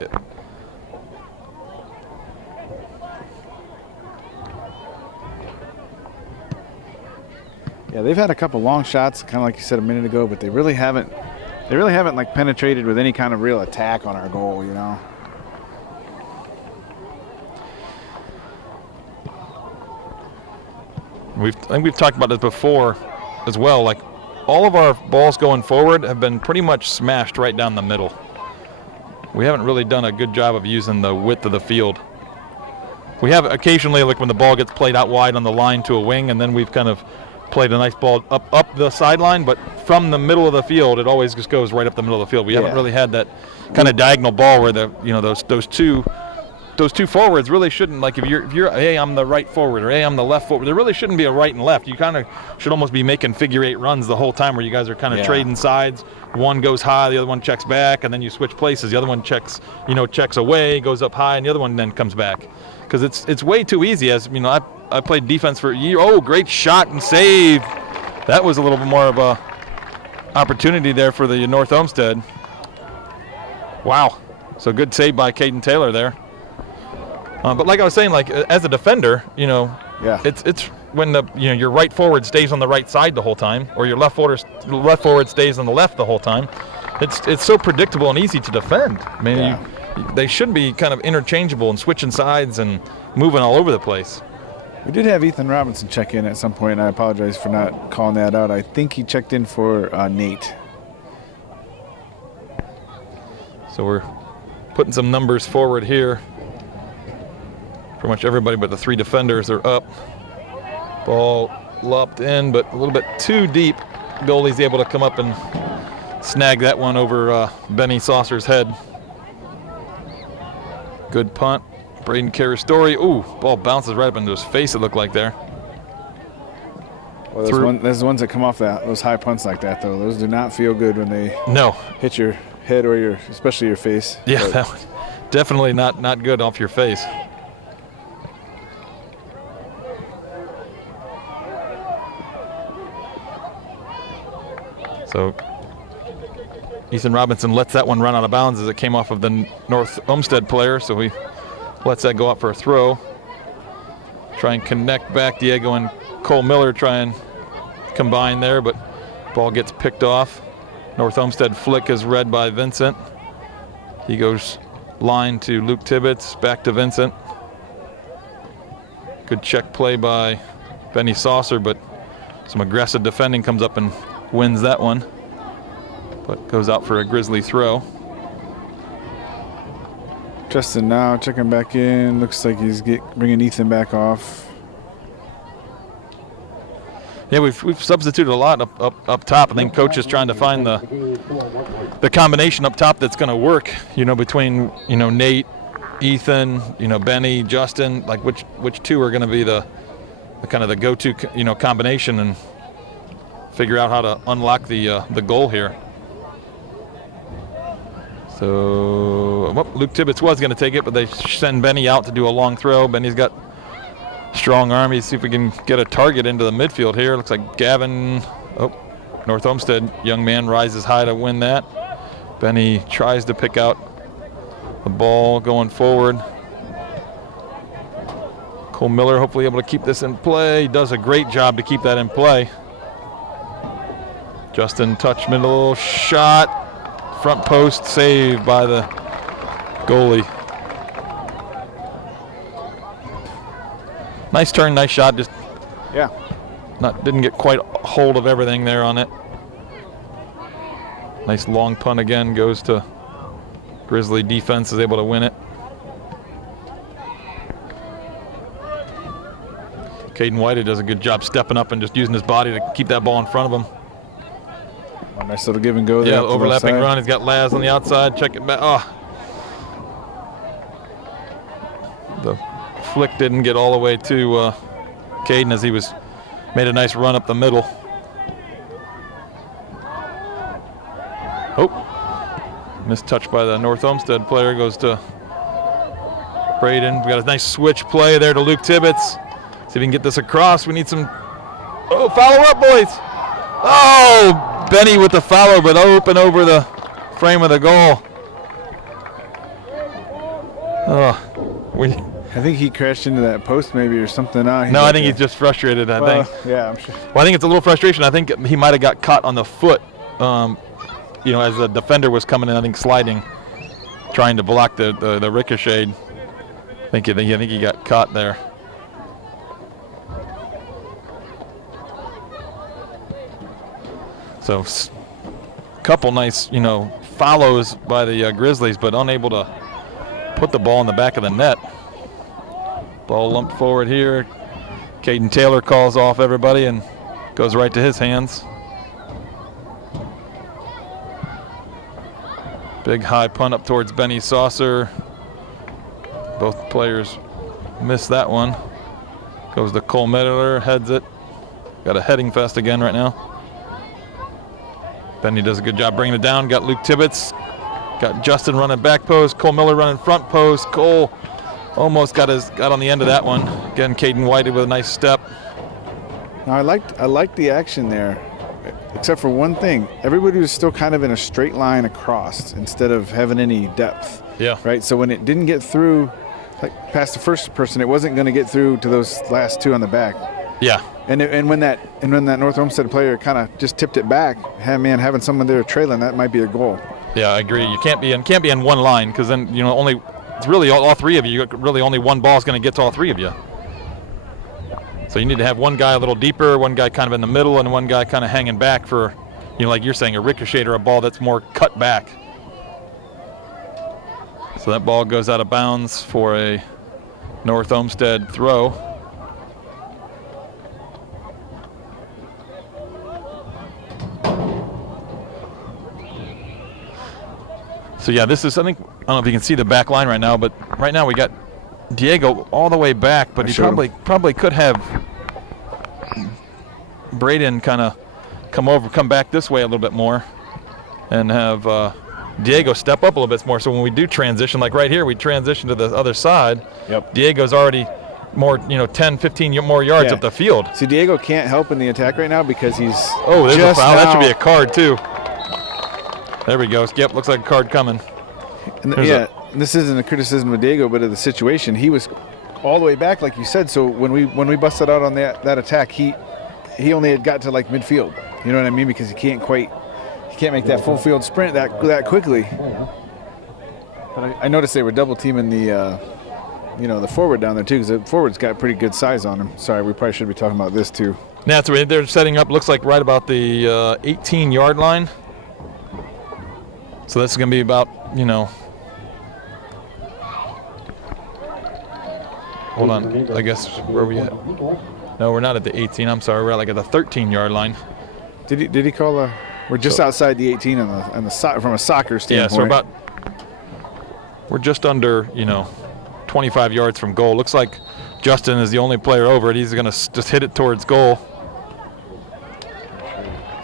Yeah, they've had a couple long shots, kind of like you said a minute ago, but they really haven't like penetrated with any kind of real attack on our goal, you know. I think we've talked about this before as well. Like, all of our balls going forward have been pretty much smashed right down the middle. We haven't really done a good job of using the width of the field. We have occasionally, like when the ball gets played out wide on the line to a wing, and then we've kind of played a nice ball up the sideline, but from the middle of the field, it always just goes right up the middle of the field. We haven't really had that kind of diagonal ball where those two forwards really shouldn't, like if you're hey, I'm the right forward, or hey, I'm the left forward, there really shouldn't be a right and left. You kind of should almost be making figure eight runs the whole time, where you guys are kind of trading sides. One goes high, the other one checks back, and then you switch places. The other one checks away, goes up high, and the other one then comes back. Because it's way too easy. As you know, I played defense for a year. Oh, great shot and save. That was a little bit more of a opportunity there for the North Olmstead. Wow. So good save by Caden Taylor there. But like I was saying, like as a defender, it's when your right forward stays on the right side the whole time, or your left forward stays on the left the whole time. It's so predictable and easy to defend. I mean, they should be kind of interchangeable and switching sides and moving all over the place. We did have Ethan Robinson check in at some point, and I apologize for not calling that out. I think he checked in for Nate. So we're putting some numbers forward here. Pretty much everybody but the 3 defenders are up. Ball lopped in, but a little bit too deep. Goalie's able to come up and snag that one over Benny Saucer's head. Good punt. Braden Carastori. Ooh, ball bounces right up into his face, it looked like there. Well, there's the ones that come off those high punts like that, though. Those do not feel good when they hit your head or especially your face. Yeah, that was definitely not good off your face. So Ethan Robinson lets that one run out of bounds as it came off of the North Olmstead player, so he lets that go up for a throw. Try and connect back. Diego and Cole Miller try and combine there, but ball gets picked off. North Olmstead flick is read by Vincent. He goes line to Luke Tibbetts, back to Vincent. Good check play by Benny Saucer, but some aggressive defending comes up and wins that one, but goes out for a Grizzly throw. Justin now checking back in. Looks like he's bringing Ethan back off. Yeah, we've substituted a lot up top. I think coach is trying to find the combination up top that's going to work. Between Nate, Ethan, Benny, Justin. Like which 2 are going to be the kind of the go-to combination, and figure out how to unlock the goal here. So Luke Tibbetts was going to take it, but they send Benny out to do a long throw. Benny's got strong arm. See if we can get a target into the midfield here. Looks like Gavin, North Olmstead young man rises high to win that. Benny tries to pick out the ball going forward. Cole Miller hopefully able to keep this in play. He does a great job to keep that in play. Justin touch middle shot, front post saved by the goalie. Nice turn, nice shot. Just didn't get quite hold of everything there on it. Nice long punt again, goes to Grizzly defense, is able to win it. Caden White does a good job stepping up and just using his body to keep that ball in front of him. Nice little give and go there. Yeah, overlapping run. He's got Laz on the outside. Check it back. The flick didn't get all the way to Caden as he made a nice run up the middle. Missed touch by the North Olmstead player, goes to Braden. We got a nice switch play there to Luke Tibbetts. See if we can get this across. We need some. Follow up, boys. Benny with the follow, but open over the frame of the goal. I think he crashed into that post maybe or something. No, I think he's just frustrated, I think. Yeah, I'm sure. Well, I think it's a little frustration. I think he might have got caught on the foot, as the defender was coming in, I think sliding, trying to block the ricochet. I think he got caught there. So, couple nice, follows by the Grizzlies, but unable to put the ball in the back of the net. Ball lumped forward here. Caden Taylor calls off everybody and goes right to his hands. Big high punt up towards Benny Saucer. Both players miss that one. Goes to Cole Miller, heads it. Got a heading fest again right now. Benny does a good job bringing it down. Got Luke Tibbetts. Got Justin running back post. Cole Miller running front post. Cole almost got on the end of that one. Again, Caden White with a nice step. Now I liked the action there, except for one thing. Everybody was still kind of in a straight line across instead of having any depth. Yeah. Right. So when it didn't get through, like past the first person, it wasn't going to get through to those last 2 on the back. Yeah. And when that North Olmstead player kind of just tipped it back, having someone there trailing, that might be a goal. Yeah, I agree. You can't be in one line, because then it's really all 3 of you. Really only one ball is going to get to all 3 of you. So you need to have one guy a little deeper, one guy kind of in the middle, and one guy kind of hanging back for, like you're saying, a ricochet or a ball that's more cut back. So that ball goes out of bounds for a North Olmstead throw. So yeah, this is, I don't know if you can see the back line right now, but right now we got Diego all the way back, but he probably could have Braden kind of come back this way a little bit more and have Diego step up a little bit more. So when we do transition, like right here, we transition to the other side. Yep. Diego's already more, 10, 15 more yards up the field. See, Diego can't help in the attack right now because he's there's a foul. That should be a card too. There we go. Yep, looks like a card coming. And this isn't a criticism of Diego, but of the situation. He was all the way back, like you said. So when we busted out on that attack, he only had got to like midfield. You know what I mean? Because he can't make that full field sprint that quickly. But I noticed they were double teaming the the forward down there too, because the forward's got pretty good size on him. Sorry, we probably should be talking about this too. That's right. They're setting up. Looks like right about the 18-yard line. So this is going to be about, hold on, I guess, where are we at? No, we're not at the 18, I'm sorry, we're like at the 13-yard line. Did he call we're just outside the 18 from a soccer standpoint. Yeah, so we're just under, 25 yards from goal. Looks like Justin is the only player over it. He's going to just hit it towards goal.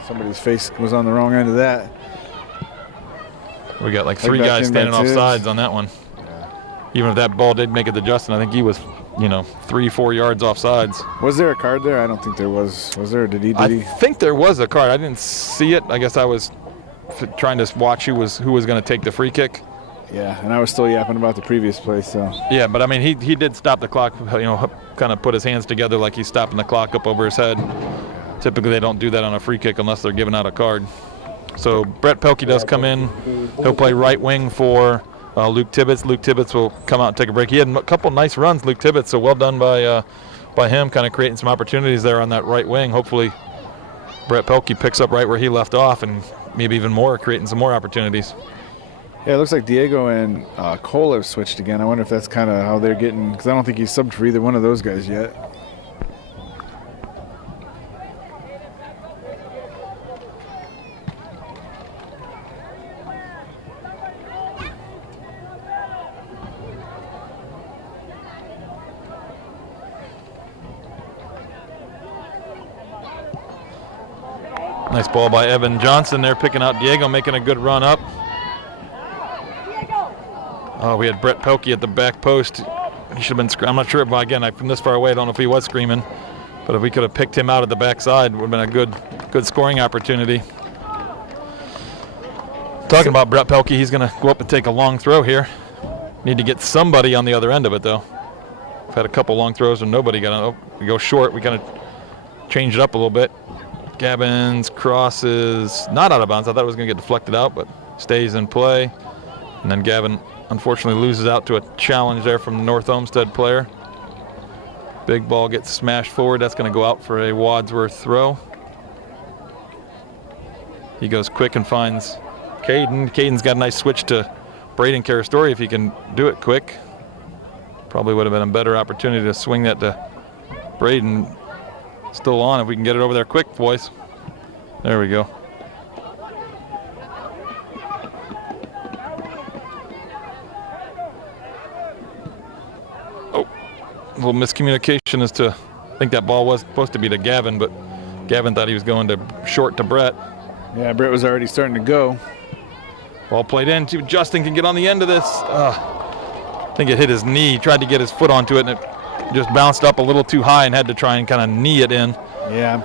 Somebody's face was on the wrong end of that. We got like three guys standing off sides on that one. Yeah. Even if that ball did make it to Justin, I think he was, 3-4 yards off sides. Was there a card there? I don't think there was. Was there? Did he? I think there was a card. I didn't see it. I guess I was trying to watch who was going to take the free kick. Yeah, and I was still yapping about the previous play. So. Yeah, but I mean, he did stop the clock. Kind of put his hands together like he's stopping the clock up over his head. Typically, they don't do that on a free kick unless they're giving out a card. So Brett Pelkey does come in. He'll play right wing for Luke Tibbetts. Luke Tibbetts will come out and take a break. He had a couple nice runs, Luke Tibbetts, so well done by him, kind of creating some opportunities there on that right wing. Hopefully Brett Pelkey picks up right where he left off and maybe even more, creating some more opportunities. Yeah, it looks like Diego and Cole have switched again. I wonder if that's kind of how they're getting, because I don't think he's subbed for either one of those guys yet. Nice ball by Evan Johnson there, picking out Diego, making a good run up. Oh, we had Brett Pelkey at the back post. He should have been, I'm not sure, but again, from this far away, I don't know if he was screaming. But if we could have picked him out at the backside, it would have been a good scoring opportunity. Talking about Brett Pelkey, he's going to go up and take a long throw here. Need to get somebody on the other end of it, though. We've had a couple long throws and nobody got on. We go short. We kind of change it up a little bit. Gavin's cross is not out of bounds. I thought it was going to get deflected out, but stays in play. And then Gavin unfortunately loses out to a challenge there from the North Olmstead player. Big ball gets smashed forward. That's going to go out for a Wadsworth throw. He goes quick and finds Caden. Caden's got a nice switch to Braden Carastori if he can do it quick. Probably would have been a better opportunity to swing that to Braden. Still on if we can get it over there quick, boys. There we go. Oh, a little miscommunication as to, I think that ball was supposed to be to Gavin, but Gavin thought he was going to short to Brett. Yeah, Brett was already starting to go. Ball played in. Justin can get on the end of this. I think it hit his knee. He tried to get his foot onto it, and it just bounced up a little too high and had to try and kind of knee it in. Yeah,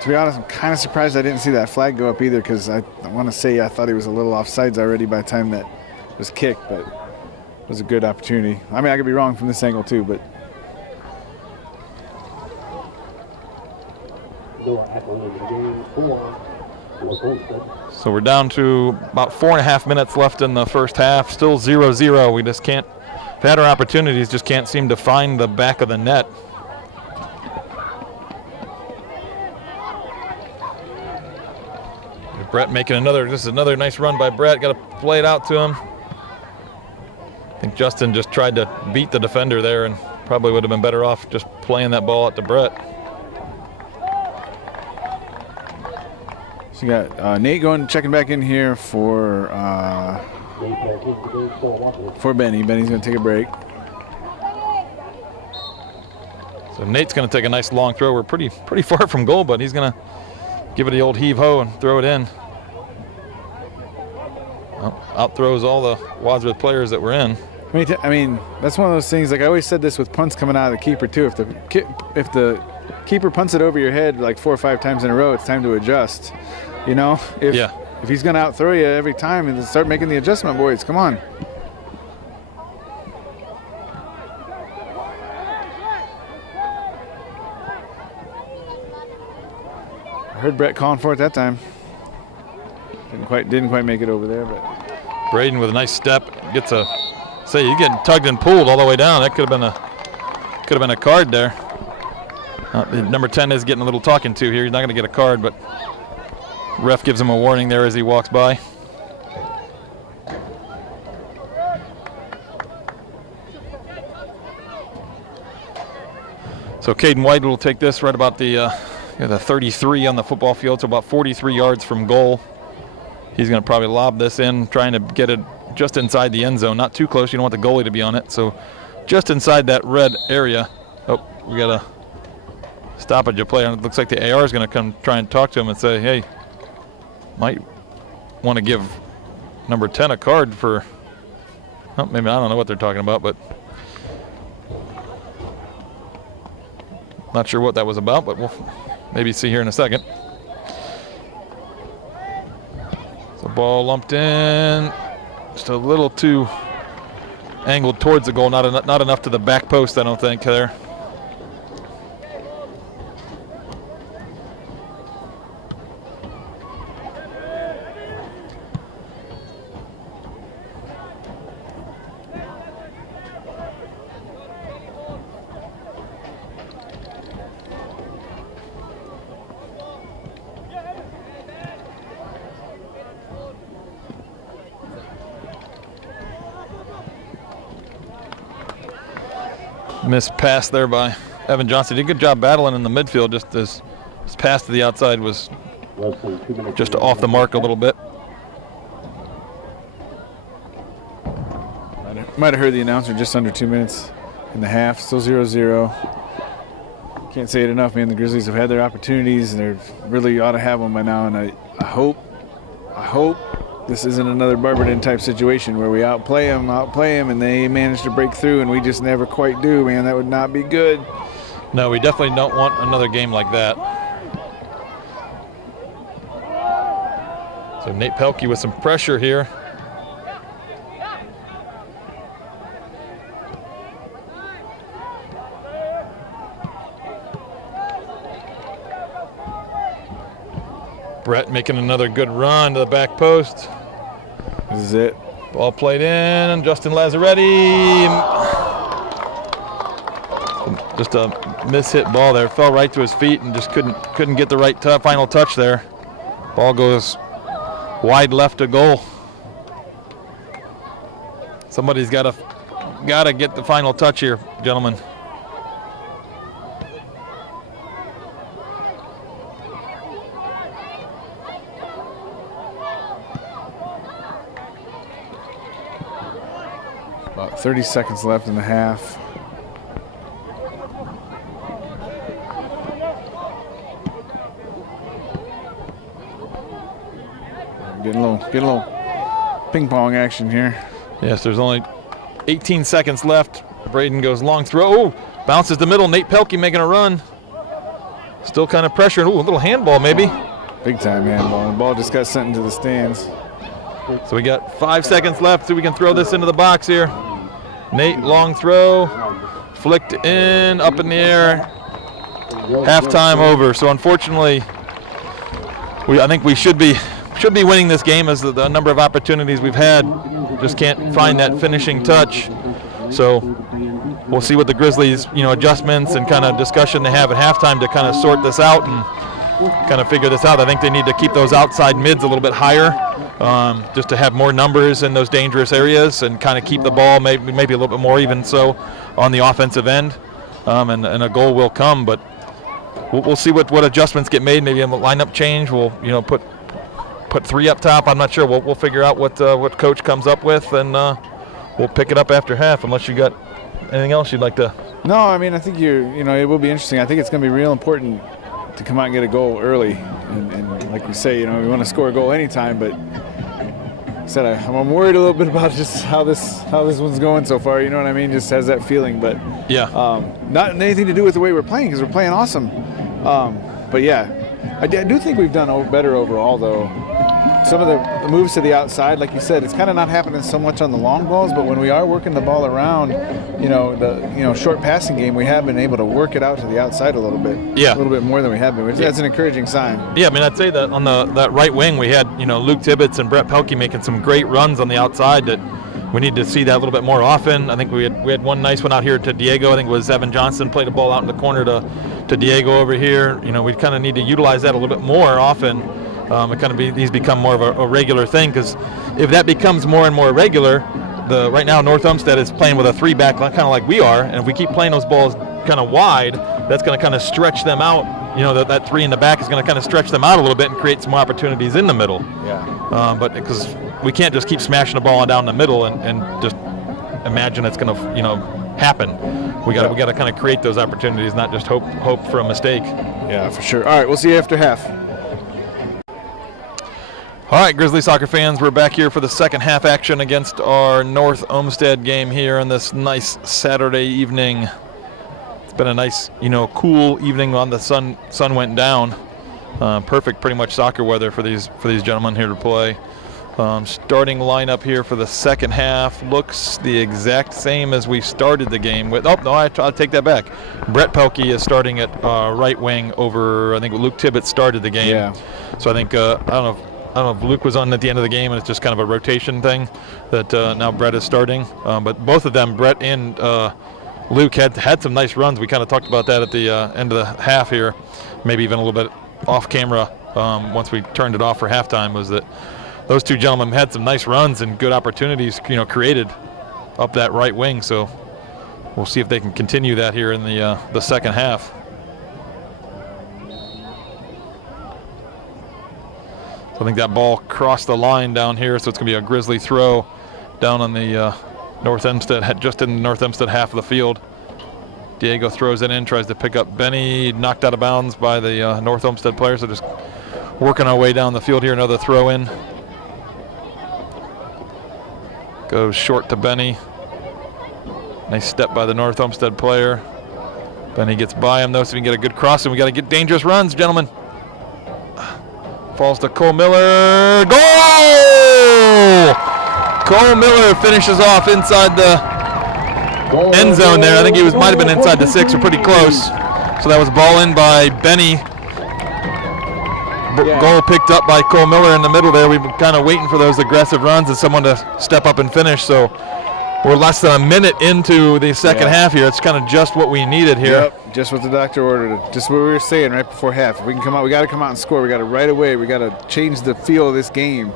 to be honest, I'm kind of surprised I didn't see that flag go up either, because I want to say I thought he was a little offsides already by the time that was kicked, but it was a good opportunity. I mean, I could be wrong from this angle too, but. So we're down to about 4.5 minutes left in the first half. Still 0-0. We just can't, we've had our opportunities, just can't seem to find the back of the net. Brett making this is another nice run by Brett. Got to play it out to him. I think Justin just tried to beat the defender there and probably would have been better off just playing that ball out to Brett. So you got Nate checking back in here for Benny. Benny's going to take a break. So Nate's going to take a nice long throw. We're pretty far from goal, but he's going to give it the old heave-ho and throw it in. Well, out throws all the Wadsworth players that were in. I mean, that's one of those things. Like I always said this with punts coming out of the keeper too. If the keeper punts it over your head like 4 or 5 times in a row, it's time to adjust. You know, if he's going to out throw you every time, and start making the adjustment, boys. Come on. I heard Brett calling for it that time. Didn't quite make it over there, but Braden with a nice step gets a. Say he's getting tugged and pulled all the way down. That could have been a card there. Number 10 is getting a little talking to here. He's not going to get a card, but ref gives him a warning there as he walks by. So Caden White will take this right about the 33 on the football field, so about 43 yards from goal. He's going to probably lob this in, trying to get it just inside the end zone. Not too close. You don't want the goalie to be on it. So just inside that red area. Oh, we got a stoppage of play. It looks like the AR is going to come try and talk to him and say, hey, might want to give number 10 a card for, well, maybe I don't know what they're talking about, but not sure what that was about, but we'll maybe see here in a second. So ball lumped in, just a little too angled towards the goal, not enough to the back post, I don't think, there. Missed pass there by Evan Johnson. Did a good job battling in the midfield. Just his pass to the outside was just off the mark a little bit. Might have heard the announcer just under 2 minutes in the half. Still 0-0. Can't say it enough, man. The Grizzlies have had their opportunities, and they really ought to have them by now. And I hope this isn't another Barberton type situation where we outplay them, and they manage to break through, and we just never quite do, man. That would not be good. No, we definitely don't want another game like that. So Nate Pelkey with some pressure here. Brett making another good run to the back post. This is it. Ball played in. Justin Lazzaretti. Just a mishit ball there. Fell right to his feet and just couldn't get the right final touch there. Ball goes wide left to goal. Somebody's got to get the final touch here, gentlemen. About 30 seconds left in the half. Getting a little ping pong action here. Yes, there's only 18 seconds left. Braden goes long throw. Oh, bounces the middle. Nate Pelkey making a run. Still kind of pressuring. Ooh, a little handball maybe. Big time handball. The ball just got sent into the stands. So we got 5 seconds left, so we can throw this into the box here. Nate, long throw, flicked in, up in the air. Halftime over. So unfortunately, I think we should be winning this game, as the number of opportunities we've had just can't find that finishing touch. So we'll see what the Grizzlies, adjustments and kind of discussion they have at halftime to kind of sort this out and kind of figure this out. I think they need to keep those outside mids a little bit higher, just to have more numbers in those dangerous areas and kind of keep the ball maybe a little bit more even so on the offensive end, and a goal will come. But we'll see what adjustments get made. Maybe a lineup change. We'll put 3 up top. I'm not sure. We'll figure out what coach comes up with, and we'll pick it up after half. Unless you got anything else you'd like to. No, I mean, I think it will be interesting. I think it's going to be real important to come out and get a goal early, and like we say, we want to score a goal anytime. But like I said, I'm worried a little bit about just how this one's going so far. You know what I mean? Just has that feeling, but yeah, not anything to do with the way we're playing, because we're playing awesome. But yeah, I do think we've done better overall, though. Some of the moves to the outside, like you said, it's kind of not happening so much on the long balls, but when we are working the ball around, the short passing game, we have been able to work it out to the outside a little bit. Yeah. A little bit more than we have been, which that's an encouraging sign. Yeah, I mean, I'd say that on that right wing, we had, Luke Tibbetts and Brett Pelkey making some great runs on the outside that we need to see that a little bit more often. I think we had one nice one out here to Diego. I think it was Evan Johnson played a ball out in the corner to Diego over here. We kind of need to utilize that a little bit more often. These become more of a regular thing, because if that becomes more and more regular, right now North Olmstead is playing with a 3-back line, kind of like we are, and if we keep playing those balls kind of wide, that's going to kind of stretch them out. That 3 in the back is going to kind of stretch them out a little bit and create some more opportunities in the middle. Yeah. But because we can't just keep smashing the ball down the middle and just imagine it's going to happen. We got to kind of create those opportunities, not just hope for a mistake. Yeah, for sure. All right, we'll see you after half. All right, Grizzly soccer fans, we're back here for the second half action against our North Olmstead game here on this nice Saturday evening. It's been a nice, cool evening. On the sun went down. Perfect, pretty much soccer weather for these gentlemen here to play. Starting lineup here for the second half looks the exact same as we started the game with. Oh no, I'll take that back. Brett Pelkey is starting at right wing over. I think Luke Tibbetts started the game. Yeah. So I think I don't know if Luke was on at the end of the game, and it's just kind of a rotation thing that now Brett is starting. But both of them, Brett and Luke, had some nice runs. We kind of talked about that at the end of the half here, maybe even a little bit off camera once we turned it off for halftime, was that those two gentlemen had some nice runs and good opportunities, created up that right wing. So we'll see if they can continue that here in the second half. So I think that ball crossed the line down here, so it's going to be a Grizzly throw down on the North Olmstead, just in the North Olmstead half of the field. Diego throws it in, tries to pick up Benny, knocked out of bounds by the North Olmstead player. So just working our way down the field here, another throw in. Goes short to Benny. Nice step by the North Olmstead player. Benny gets by him though, so we can get a good cross, and we got to get dangerous runs, gentlemen. Falls to Cole Miller. Goal! Cole Miller finishes off inside the end zone there. I think he might have been inside the 6 or pretty close. So that was ball in by Benny. Goal picked up by Cole Miller in the middle there. We've been kind of waiting for those aggressive runs and someone to step up and finish. So we're less than a minute into the second half here. It's kind of just what we needed here. Yep, just what the doctor ordered. Just what we were saying right before half. If we can come out, we got to come out and score. We got to right away. We got to change the feel of this game,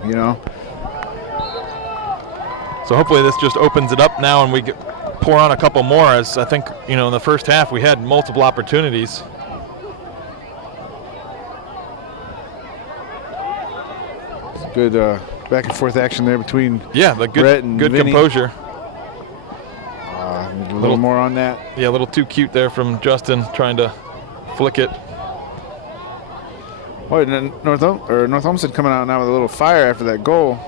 So hopefully this just opens it up now and we pour on a couple more, as I think, in the first half we had multiple opportunities. Good back and forth action there between the Brett and good Vinny. composure. A little more on that. Yeah, a little too cute there from Justin, trying to flick it. Oh, and then North Olmstead coming out now with a little fire after that goal.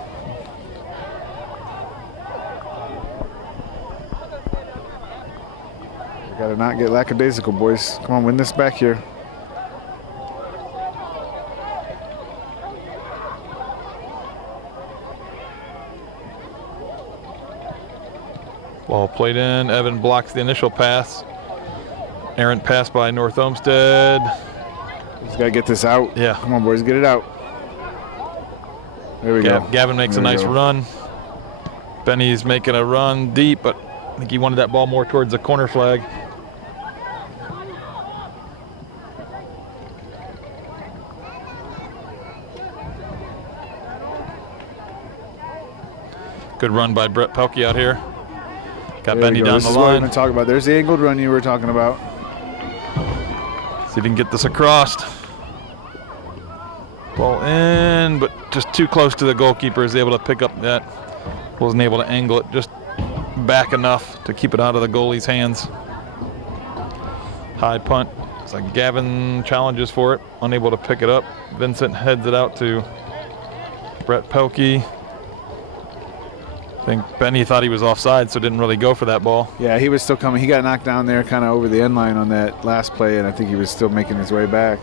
We got to not get lackadaisical, boys. Come on, win this back here. Ball played in. Evan blocks the initial pass. Errant pass by North Olmstead. Just got to get this out. Yeah. Come on, boys, get it out. There we go. Gavin makes a nice run. Benny's making a run deep, but I think he wanted that ball more towards the corner flag. Good run by Brett Pelkey out here. Got There Benny you go. down This the is what we're line. going to talk about. There's the angled run you were talking about. See if he can get this across. Ball in, but just too close to the goalkeeper. Is able to pick up that. Wasn't able to angle it just back enough to keep it out of the goalie's hands. High punt. It's like Gavin challenges for it. Unable to pick it up. Vincent heads it out to Brett Pelkey. I think Benny thought he was offside, so didn't really go for that ball. Yeah, he was still coming. He got knocked down there kind of over the end line on that last play, and I think he was still making his way back.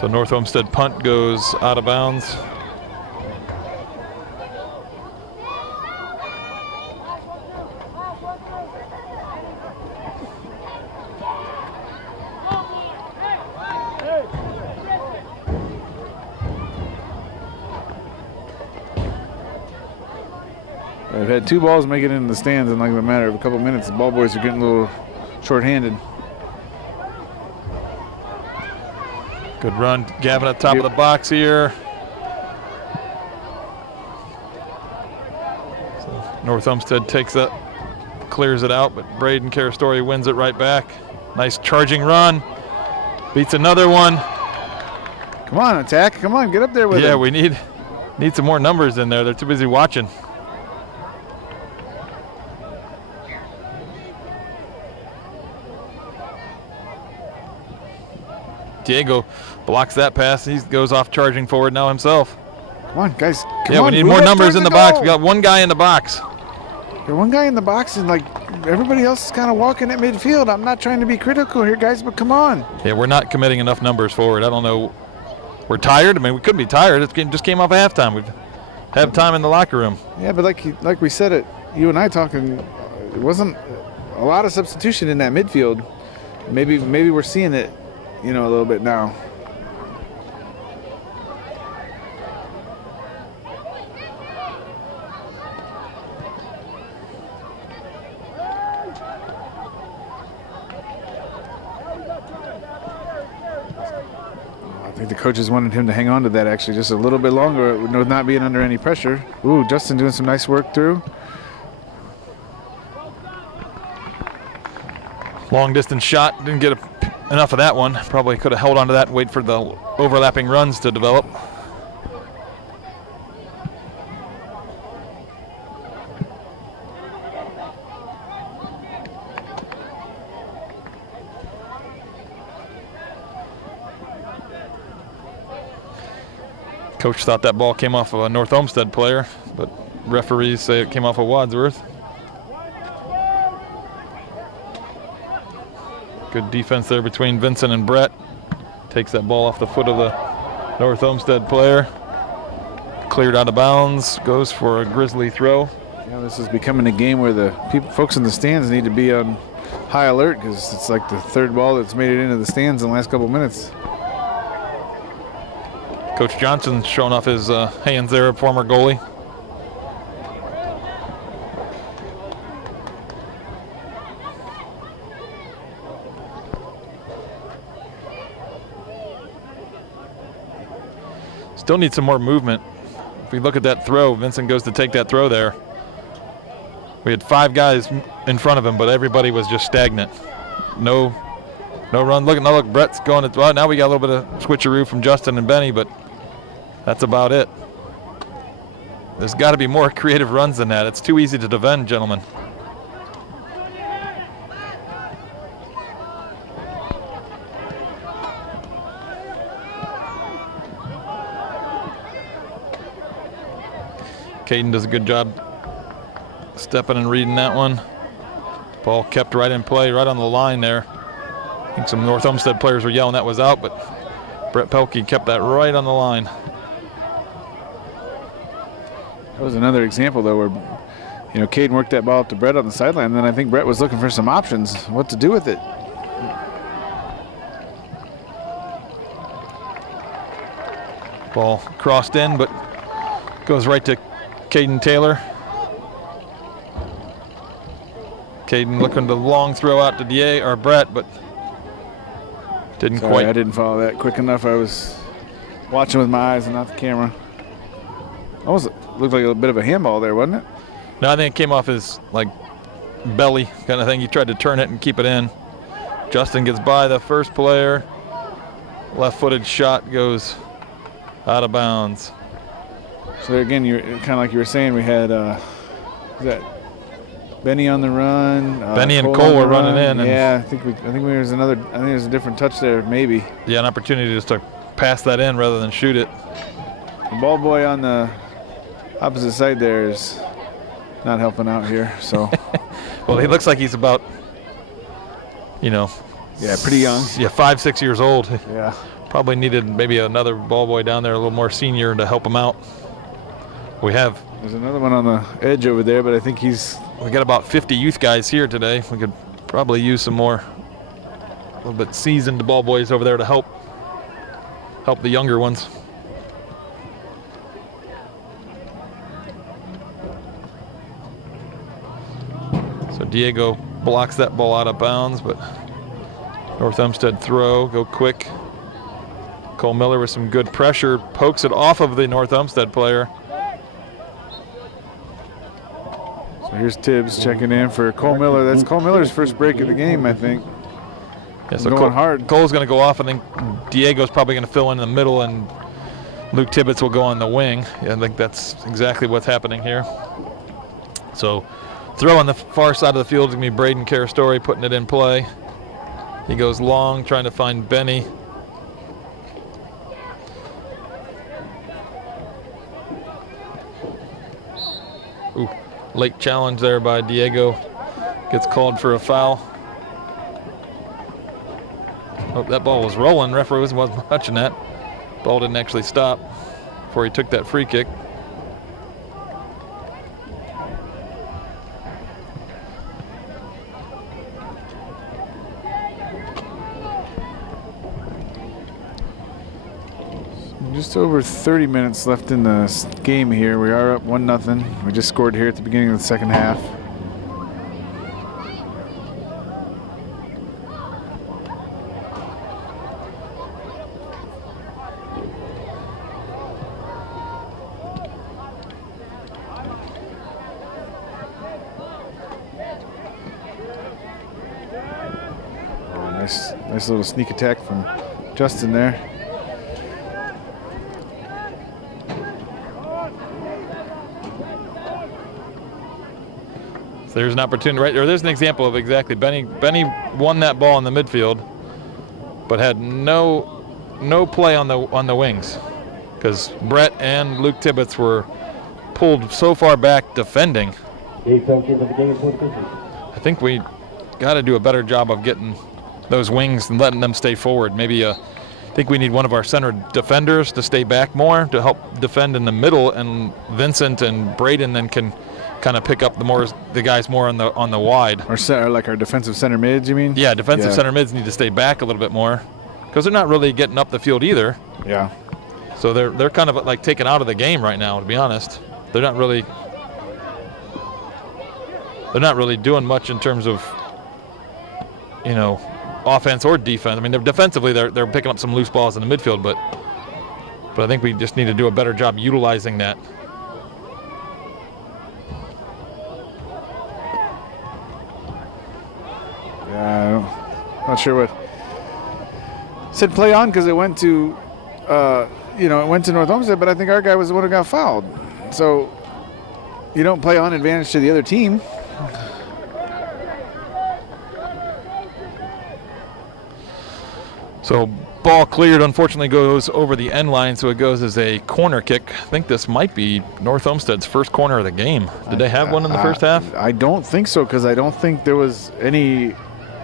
So North Olmstead punt goes out of bounds. I've had 2 balls make it into the stands in like a matter of a couple minutes. The ball boys are getting a little short-handed. Good run, Gavin at top of the box here. So North Olmstead takes that, clears it out, but Braden Carastori wins it right back. Nice charging run. Beats another one. Come on, attack. Come on, get up there with it. Yeah, we need some more numbers in there. They're too busy watching. Diego blocks that pass. He goes off charging forward now himself. Come on, guys. Come Yeah, on, we need move more up numbers towards in the goal. box. We got one guy in the box. There's one guy in the box, and like everybody else is kind of walking at midfield. I'm not trying to be critical here, guys, but come on. Yeah, we're not committing enough numbers forward. I don't know. We're tired. I mean, we could be tired. It just came off of halftime. We have time in the locker room. Yeah, but like we said, you and I talking, it wasn't a lot of substitution in that midfield. Maybe we're seeing it, a little bit now. I think the coaches wanted him to hang on to that actually just a little bit longer with not being under any pressure. Ooh, Justin doing some nice work through. Long distance shot. Didn't get enough of that one. Probably could have held on to that and wait for the overlapping runs to develop. Coach thought that ball came off of a North Olmstead player, but referees say it came off of Wadsworth. Good defense there between Vincent and Brett. Takes that ball off the foot of the North Olmstead player. Cleared out of bounds, goes for a Grizzly throw. Yeah, this is becoming a game where the folks in the stands need to be on high alert because it's like the third ball that's made it into the stands in the last couple minutes. Coach Johnson's showing off his hands there, former goalie. Still need some more movement. If we look at that throw, Vincent goes to take that throw there. We had 5 guys in front of him, but everybody was just stagnant. No run. Look, Brett's going to, well, now we got a little bit of switcheroo from Justin and Benny, but that's about it. There's got to be more creative runs than that. It's too easy to defend, gentlemen. Caden does a good job stepping and reading that one. Ball kept right in play, right on the line there. I think some North Olmstead players were yelling that was out, but Brett Pelkey kept that right on the line. That was another example, though, where, Caden worked that ball up to Brett on the sideline, and then I think Brett was looking for some options, what to do with it. Ball crossed in, but goes right to Caden Taylor. Caden looking to long throw out to Brett, but didn't Sorry, quite. I didn't follow that quick enough. I was watching with my eyes and not the camera. Almost looked like a bit of a handball there, wasn't it? No, I think it came off his like belly kind of thing. He tried to turn it and keep it in. Justin gets by the first player. Left-footed shot goes out of bounds. So there again, you kind of like you were saying, we had is that Benny on the run. Benny and Cole were running in. And yeah, I think there's another. I think there's a different touch there, maybe. Yeah, an opportunity just to pass that in rather than shoot it. The ball boy on the opposite side there is not helping out here. So. Well, he looks like he's about, yeah, pretty young. Yeah, 5, 6 years old. Yeah. Probably needed maybe another ball boy down there, a little more senior, to help him out. There's another one on the edge over there, but I think we got about 50 youth guys here today. We could probably use some more, a little bit seasoned ball boys over there to help the younger ones. So Diego blocks that ball out of bounds, but North Olmstead throw, go quick. Cole Miller with some good pressure, pokes it off of the North Olmstead player. So here's Tibbs checking in for Cole Miller. That's Cole Miller's first break of the game, I think. Yeah, so going hard. Cole's going to go off. I think Diego's probably going to fill in the middle, and Luke Tibbetts will go on the wing. Yeah, I think that's exactly what's happening here. So throw on the far side of the field is going to be Braden Carastori putting it in play. He goes long, trying to find Benny. Ooh, late challenge there by Diego. Gets called for a foul. Oh, that ball was rolling. Referee wasn't watching that. Ball didn't actually stop before he took that free kick. Just over 30 minutes left in the game here. We are up 1-0. We just scored here at the beginning of the second half. Oh, nice little sneak attack from Justin there. There's an opportunity right there. There's an example of exactly. Benny won that ball in the midfield, but had no play on the wings, because Brett and Luke Tibbetts were pulled so far back defending. I think we got to do a better job of getting those wings and letting them stay forward. Maybe I think we need one of our center defenders to stay back more to help defend in the middle, and Vincent and Braden then can kind of pick up the guys more on the wide. Or like our defensive center mids, you mean? Yeah, defensive center mids need to stay back a little bit more, because they're not really getting up the field either. Yeah. So they're kind of like taken out of the game right now, to be honest. They're not really doing much in terms of, offense or defense. I mean, defensively they're picking up some loose balls in the midfield, but I think we just need to do a better job utilizing that. I'm not sure what said play on, because it went to North Olmstead, but I think our guy was the one who got fouled. So you don't play on advantage to the other team. So ball cleared, unfortunately goes over the end line, so it goes as a corner kick. I think this might be North Olmstead's first corner of the game. Did they have one in the first half? I don't think so, because I don't think there was any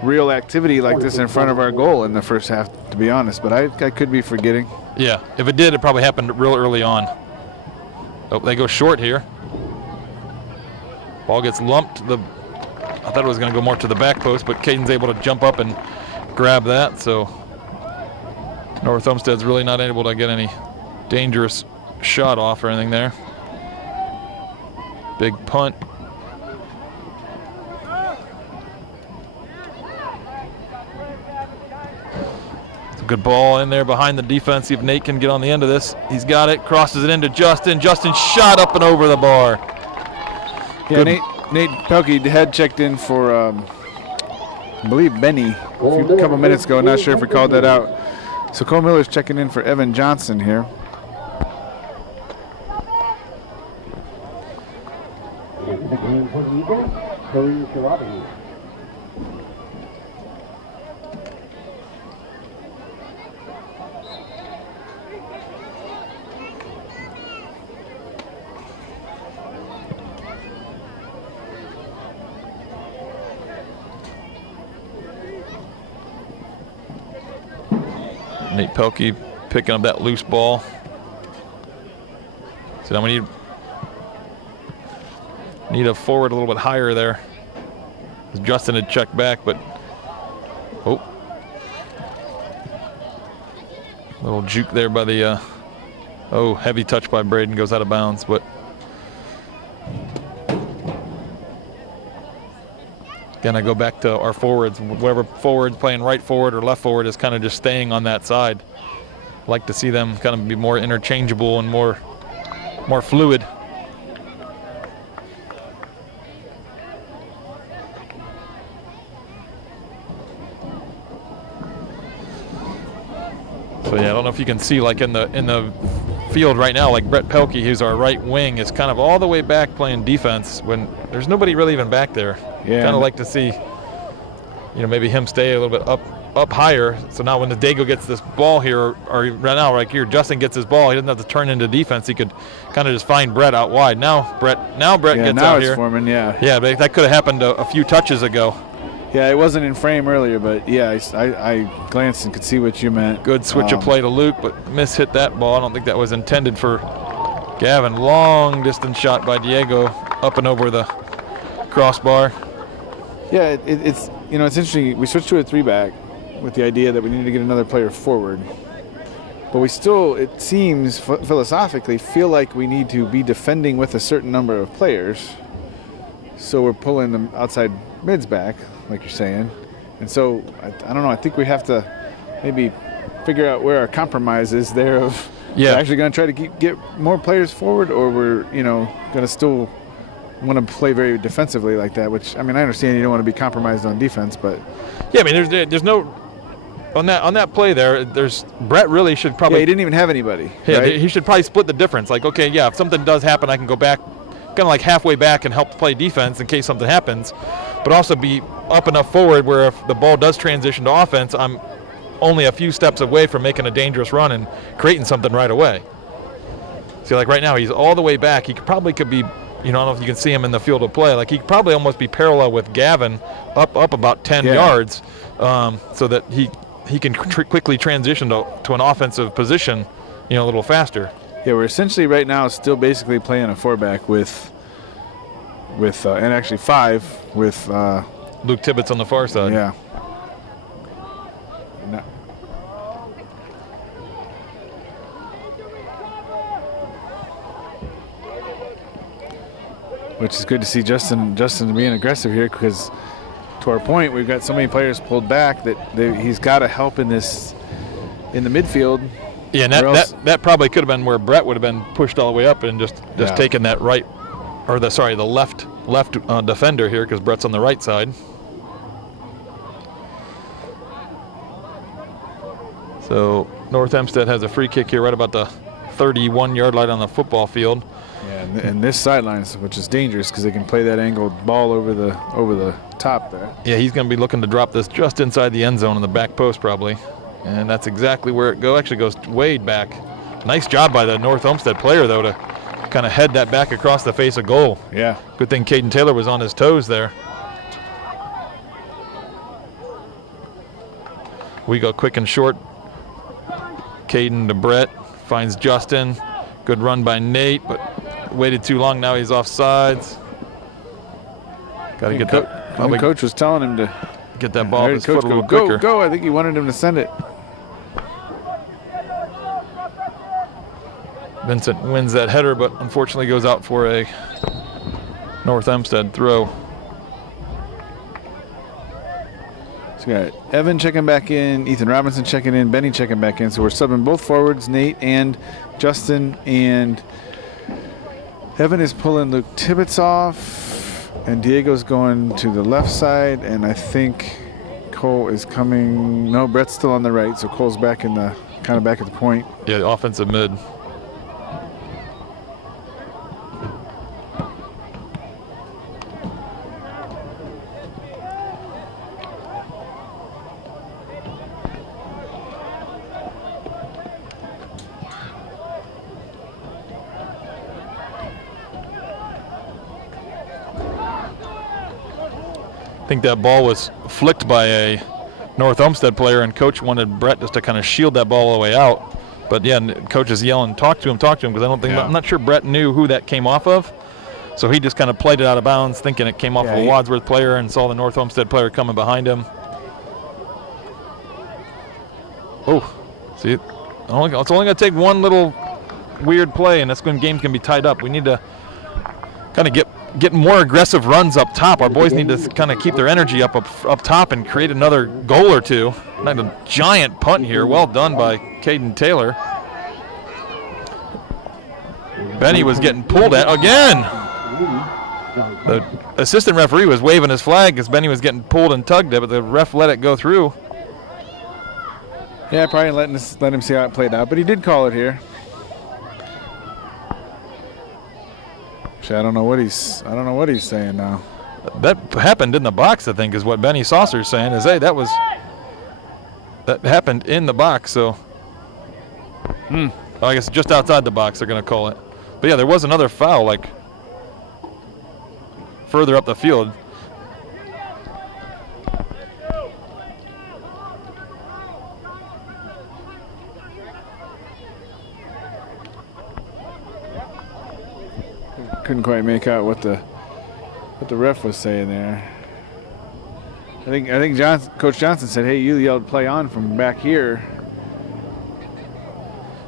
real activity like this in front of our goal in the first half, to be honest, but I could be forgetting. Yeah, if it did, it probably happened real early on. Oh, they go short here. Ball gets lumped. I thought it was going to go more to the back post, but Caden's able to jump up and grab that, so North Olmstead's really not able to get any dangerous shot off or anything there. Big punt. Good ball in there behind the defense. See if Nate can get on the end of this. He's got it. Crosses it into Justin. Justin shot up and over the bar. Yeah, Nate Pelkey had checked in for, I believe, Benny a couple minutes ago. Not sure if we called that out. So Cole Miller's checking in for Evan Johnson here. The game for the Eagles, Cody Shirabi. Nate Pelkey picking up that loose ball. So now we need a forward a little bit higher there. Justin had checked back, but little juke there by the heavy touch by Braden, goes out of bounds. But again, I go back to our forwards. Whatever forward playing right forward or left forward is kind of just staying on that side. Like to see them kind of be more interchangeable and more fluid. So yeah, I don't know if you can see, like in the field right now, like Brett Pelkey, who's our right wing, is kind of all the way back playing defense when there's nobody really even back there. Yeah. Kind of like to see, maybe him stay a little bit up higher. So now when the Dago gets this ball here, or right now, like here, Justin gets his ball, he doesn't have to turn into defense. He could kind of just find Brett out wide. Now Brett gets out here. Foreman, yeah. Yeah, but that could have happened a few touches ago. Yeah, it wasn't in frame earlier, but yeah, I glanced and could see what you meant. Good switch of play to Luke, but hit that ball. I don't think that was intended for Gavin. Long distance shot by Diego up and over the crossbar. Yeah, it's interesting. We switched to a 3-back with the idea that we needed to get another player forward. But we still, it seems, philosophically, feel like we need to be defending with a certain number of players. So we're pulling them outside mids back, like you're saying. And so, I don't know, I think we have to maybe figure out where our compromise is there of we're actually going to try to get more players forward, or we're, going to still want to play very defensively like that, which, I understand you don't want to be compromised on defense, but... Yeah, there's no... On that play there's Brett really should probably... Yeah, he didn't even have anybody. Yeah, right? He should probably split the difference. Like, okay, yeah, if something does happen, I can go back, kind of like halfway back and help play defense in case something happens, but also be up enough forward where if the ball does transition to offense, I'm only a few steps away from making a dangerous run and creating something right away. See, like right now, he's all the way back. He probably could be, I don't know if you can see him in the field of play. Like he could probably almost be parallel with Gavin up about 10 yards, so that he can quickly transition to an offensive position, a little faster. Yeah, we're essentially right now still basically playing a 4-back with and actually 5 with Luke Tibbetts on the far side. Yeah. Which is good to see Justin being aggressive here, because to our point, we've got so many players pulled back that he's got to help in the midfield. Yeah, and that probably could have been where Brett would have been pushed all the way up and just taken that right, or the left defender here, because Brett's on the right side. So North Hempstead has a free kick here right about the 31-yard line on the football field. Yeah, and this sideline, which is dangerous because they can play that angled ball over the top there. Yeah, he's going to be looking to drop this just inside the end zone in the back post probably. And that's exactly where it goes way back. Nice job by the North Olmstead player, though, to kind of head that back across the face of goal. Yeah. Good thing Caden Taylor was on his toes there. We go quick and short. Caden to Brett, finds Justin. Good run by Nate, but waited too long. Now he's off sides. Got to get that. The coach was telling him to get that ball off his foot a little quicker. quicker. Go! I think he wanted him to send it. Vincent wins that header, but unfortunately goes out for a North Hempstead throw. So we got Evan checking back in, Ethan Robinson checking in, Benny checking back in. So we're subbing both forwards, Nate and Justin, and Evan is pulling Luke Tibbetts off, and Diego's going to the left side, and I think Cole is coming. No, Brett's still on the right, so Cole's back in the kind of back at the point. Yeah, offensive mid. I think that ball was flicked by a North Olmstead player, and Coach wanted Brett just to kind of shield that ball all the way out. But yeah, Coach is yelling, talk to him, because I don't think, I'm not sure Brett knew who that came off of. So he just kind of played it out of bounds, thinking it came off of a Wadsworth player, and saw the North Olmstead player coming behind him. Oh, see, it's only going to take one little weird play, and that's when game's going to be tied up. We need to kind of get more aggressive runs up top. Our boys need to kind of keep their energy up top and create another goal or two. Not a giant punt here. Well done by Caden Taylor. Benny was getting pulled at again. The assistant referee was waving his flag as Benny was getting pulled and tugged at, but the ref let it go through. Yeah, probably let him see how it played out, but he did call it here. Actually, I don't know what he's saying now. That happened in the box, I think, is what Benny Saucer's saying. Is, hey, that happened in the box, so. I guess just outside the box they're going to call it. But yeah, there was another foul, like further up the field. Couldn't quite make out what the ref was saying there. I think Coach Johnson said, "Hey, you yelled play on from back here."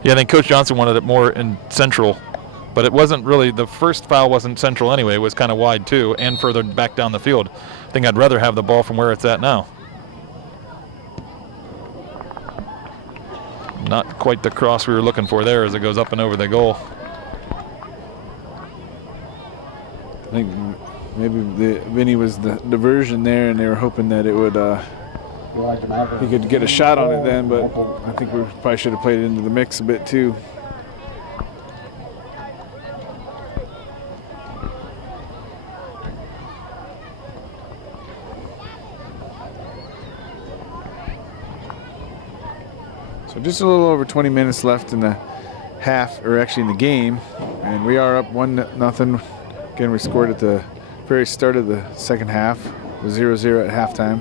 Yeah, I think Coach Johnson wanted it more in central, but it wasn't really. The first foul wasn't central anyway. It was kind of wide too, and further back down the field. I think I'd rather have the ball from where it's at now. Not quite the cross we were looking for there as it goes up and over the goal. I think maybe Vinny was the diversion there, and they were hoping that it would he could get a shot on it then, but I think we probably should have played it into the mix a bit too. So just a little over 20 minutes left in the half, or actually in the game, and we are up 1-0. Again, we scored at the very start of the second half. It was 0-0 at halftime.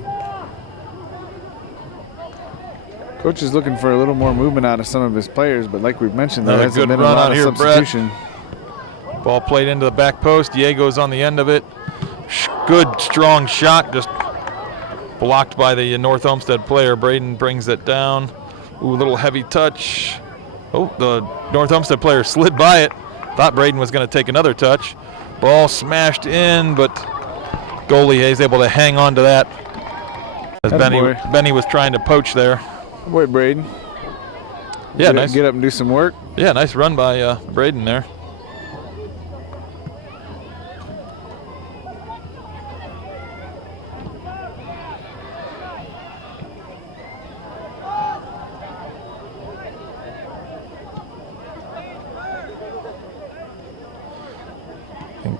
Coach is looking for a little more movement out of some of his players, but like we've mentioned, there hasn't been a lot of substitution. Ball played into the back post. Diego's on the end of it. Good, strong shot, just blocked by the North Olmstead player. Braden brings it down. Ooh, a little heavy touch. Oh, the North Olmstead player slid by it. Thought Braden was going to take another touch. Ball smashed in, but goalie is able to hang on to that as Benny was trying to poach there. Boy, Braden. Yeah, nice. Get up and do some work. Yeah, nice run by Braden there.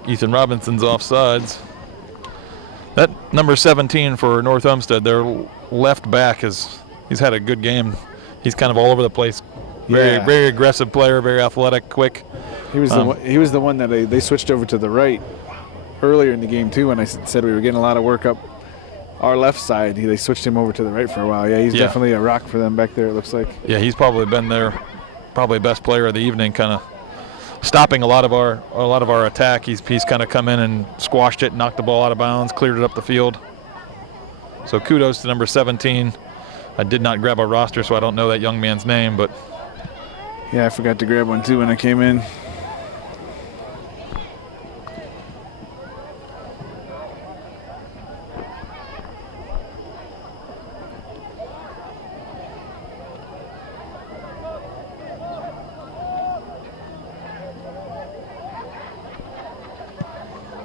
Ethan Robinson's offsides. That number 17 for North Olmstead, their left back, he's had a good game. He's kind of all over the place. Very aggressive player, very athletic, quick. He was the one that they switched over to the right earlier in the game too. When I said we were getting a lot of work up our left side, they switched him over to the right for a while. Yeah, he's definitely a rock for them back there, it looks like. Yeah, he's probably been their best player of the evening, kind of stopping a lot of our attack. He's kind of come in and squashed it, knocked the ball out of bounds, cleared it up the field. So kudos to number 17. I did not grab a roster, so I don't know that young man's name, but yeah, I forgot to grab one too when I came in.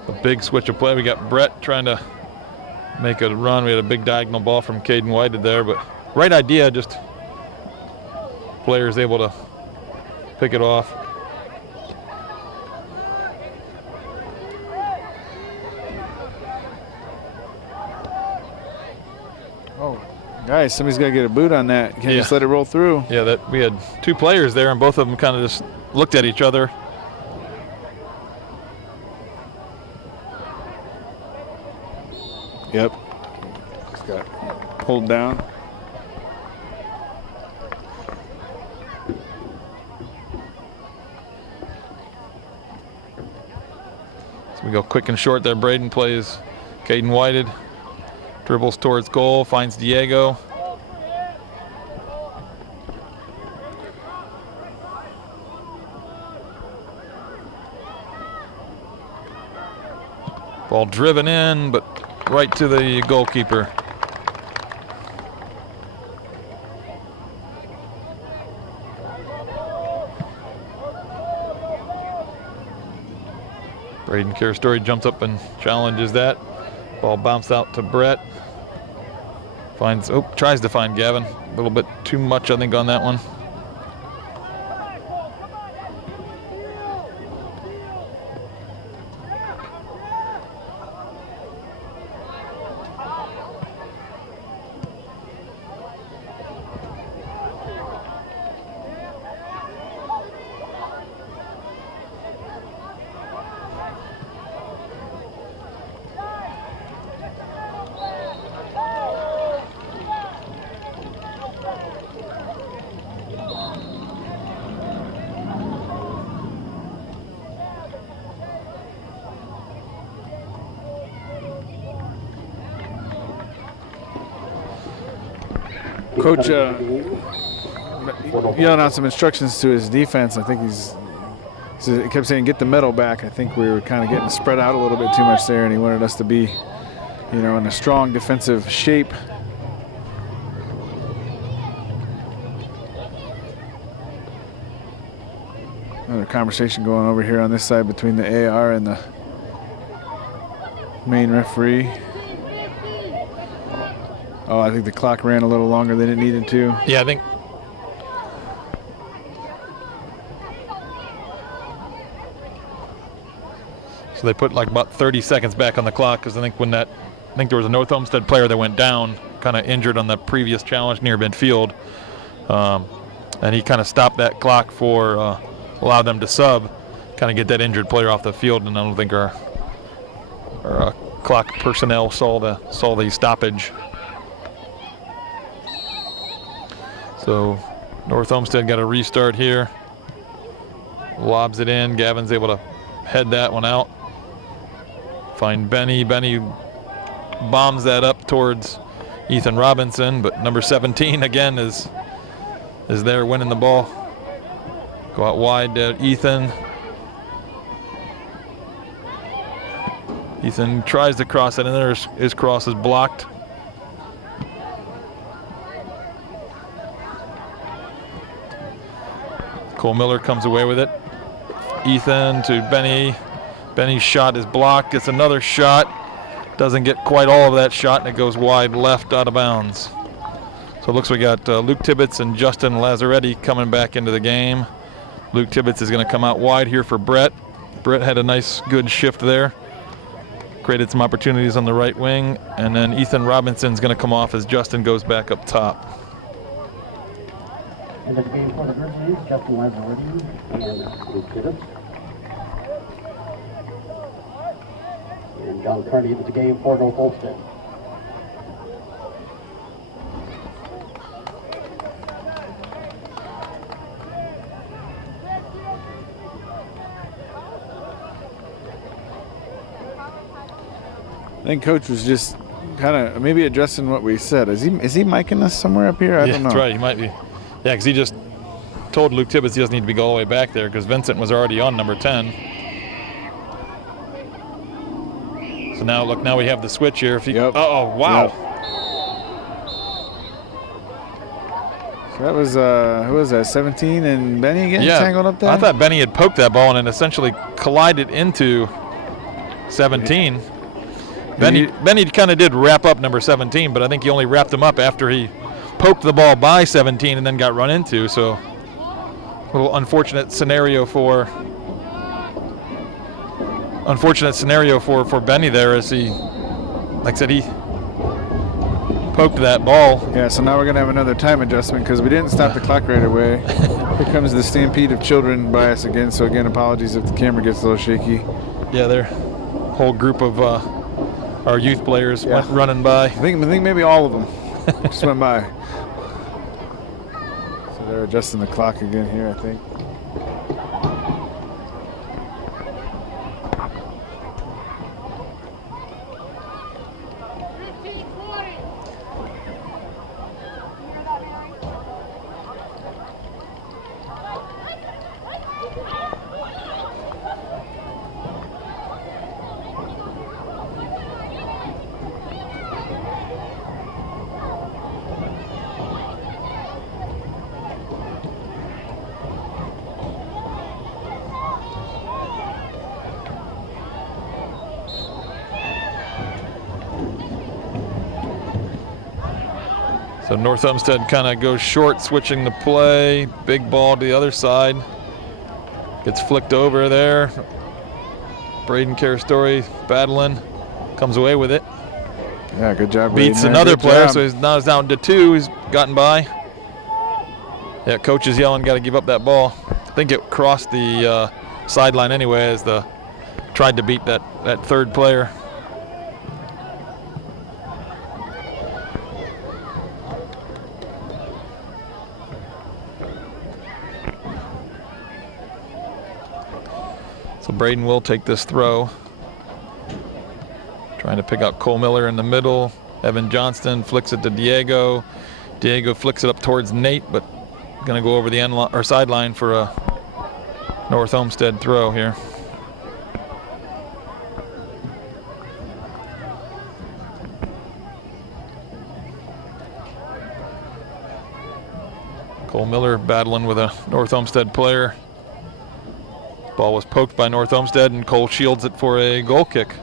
a big switch of play. We got Brett trying to make a run. We had a big diagonal ball from Caden Whited there, but right idea, just players able to pick it off. Oh, guys, somebody's got to get a boot on that. Can't just let it roll through. Yeah, that we had two players there, and both of them kind of just looked at each other. Yep. Just got pulled down. So we go quick and short there. Braden plays Caden Whited. Dribbles towards goal, finds Diego. Ball driven in, but right to the goalkeeper. Braden Karastory jumps up and challenges that. Ball bounced out to Brett. Tries to find Gavin. A little bit too much, I think, on that one. Coach yelling out some instructions to his defense. I think he kept saying, get the medal back. I think we were kind of getting spread out a little bit too much there, and he wanted us to be, in a strong defensive shape. Another conversation going over here on this side between the AR and the main referee. Oh, I think the clock ran a little longer than it needed to. Yeah, I think. So they put like about 30 seconds back on the clock because I think there was a North Olmstead player that went down, kind of injured on the previous challenge near midfield. And he kind of stopped that clock for, allowed them to sub, kind of get that injured player off the field, and I don't think our clock personnel saw the stoppage. So North Olmstead got a restart here. Lobs it in. Gavin's able to head that one out. Find Benny. Benny bombs that up towards Ethan Robinson, but number 17 again is there winning the ball. Go out wide to Ethan. Ethan tries to cross it in there. His cross is blocked. Cole Miller comes away with it. Ethan to Benny. Benny's shot is blocked. Gets another shot. Doesn't get quite all of that shot, and it goes wide left out of bounds. So it looks we got Luke Tibbetts and Justin Lazzaretti coming back into the game. Luke Tibbetts is going to come out wide here for Brett. Brett had a nice, good shift there. Created some opportunities on the right wing. And then Ethan Robinson's going to come off as Justin goes back up top. Into the game for the Grizzlies, Justin Lazzaretti and Luke Tibbetts. And John Carney into the game for North Olmstead. I think Coach was just kind of maybe addressing what we said. Is he micing us somewhere up here? I don't know. That's right. He might be. Yeah, because he just told Luke Tibbetts he doesn't need to be all the way back there because Vincent was already on number 10. So now, look, now we have the switch here. Yep. Oh, wow. Yep. So that was, who was that, 17 and Benny getting tangled up there? I thought Benny had poked that ball and it essentially collided into 17. Benny kind of did wrap up number 17, but I think he only wrapped him up after he poked the ball by 17 and then got run into. So a little unfortunate scenario for Benny there, as he, like I said, he poked that ball. Yeah, so now we're going to have another time adjustment because we didn't stop the clock right away. Here comes the stampede of children by us again. So again, apologies if the camera gets a little shaky. Yeah, their whole group of our youth players went running by. I think maybe all of them just went by. So they're adjusting the clock again here, I think. So North Olmstead kind of goes short, switching the play. Big ball to the other side. Gets flicked over there. Braden Carastori battling. Comes away with it. Yeah, good job. Beats Braden. another Good player, job. so he's now down to 2. He's gotten by. Yeah, coach is yelling, got to give up that ball. I think it crossed the sideline anyway as tried to beat that third player. So Braden will take this throw. Trying to pick out Cole Miller in the middle. Evan Johnston flicks it to Diego. Diego flicks it up towards Nate, but going to go over the end or sideline for a North Olmstead throw here. Cole Miller battling with a North Olmstead player. Ball was poked by North Olmstead, and Cole shields it for a goal kick.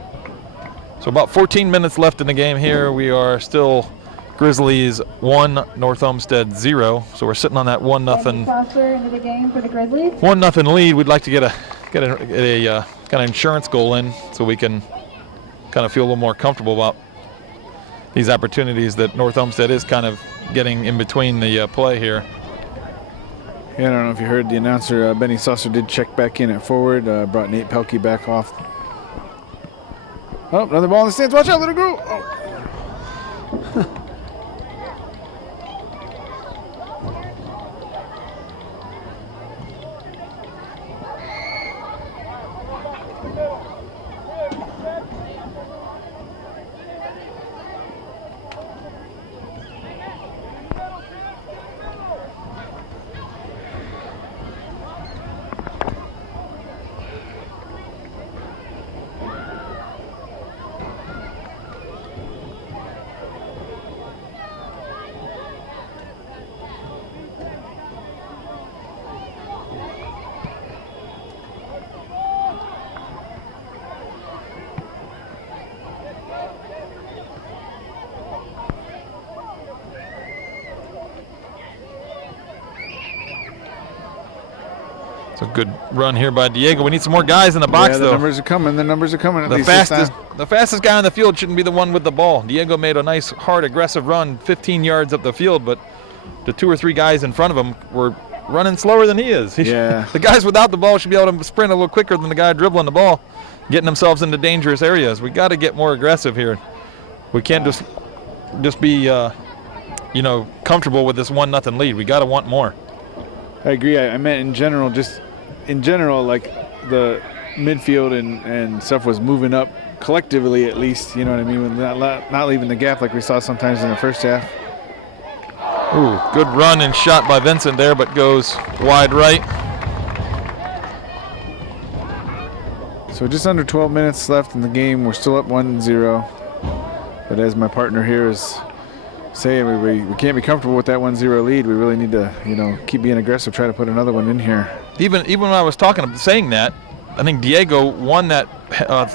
So about 14 minutes left in the game here. We are still Grizzlies 1, North Olmstead 0. So we're sitting on that 1-0 into the game for the Grizzlies. 1-0 lead. We'd like to get a kind of insurance goal in so we can kind of feel a little more comfortable about these opportunities that North Olmstead is kind of getting in between the play here. Yeah, I don't know if you heard the announcer, Benny Saucer did check back in at forward, brought Nate Pelkey back off. Oh, another ball in the stands. Watch out, let it go. Oh. It's a good run here by Diego. We need some more guys in the box, yeah, though. The numbers are coming. The numbers are coming. At least The fastest guy on the field shouldn't be the one with the ball. Diego made a nice, hard, aggressive run, 15 yards up the field, but the 2 or 3 guys in front of him were running slower than he is. Yeah. The guys without the ball should be able to sprint a little quicker than the guy dribbling the ball, getting themselves into dangerous areas. We got to get more aggressive here. We can't just be, comfortable with this 1-0 lead. We got to want more. I agree. I meant in general, like the midfield and stuff was moving up collectively, at least. You know what I mean? With not leaving the gap like we saw sometimes in the first half. Ooh, good run and shot by Vincent there, but goes wide right. So just under 12 minutes left in the game. We're still up 1-0. But as my partner here is saying, we can't be comfortable with that 1-0 lead. We really need to, keep being aggressive, try to put another one in here. Even when I was saying that, I think Diego won that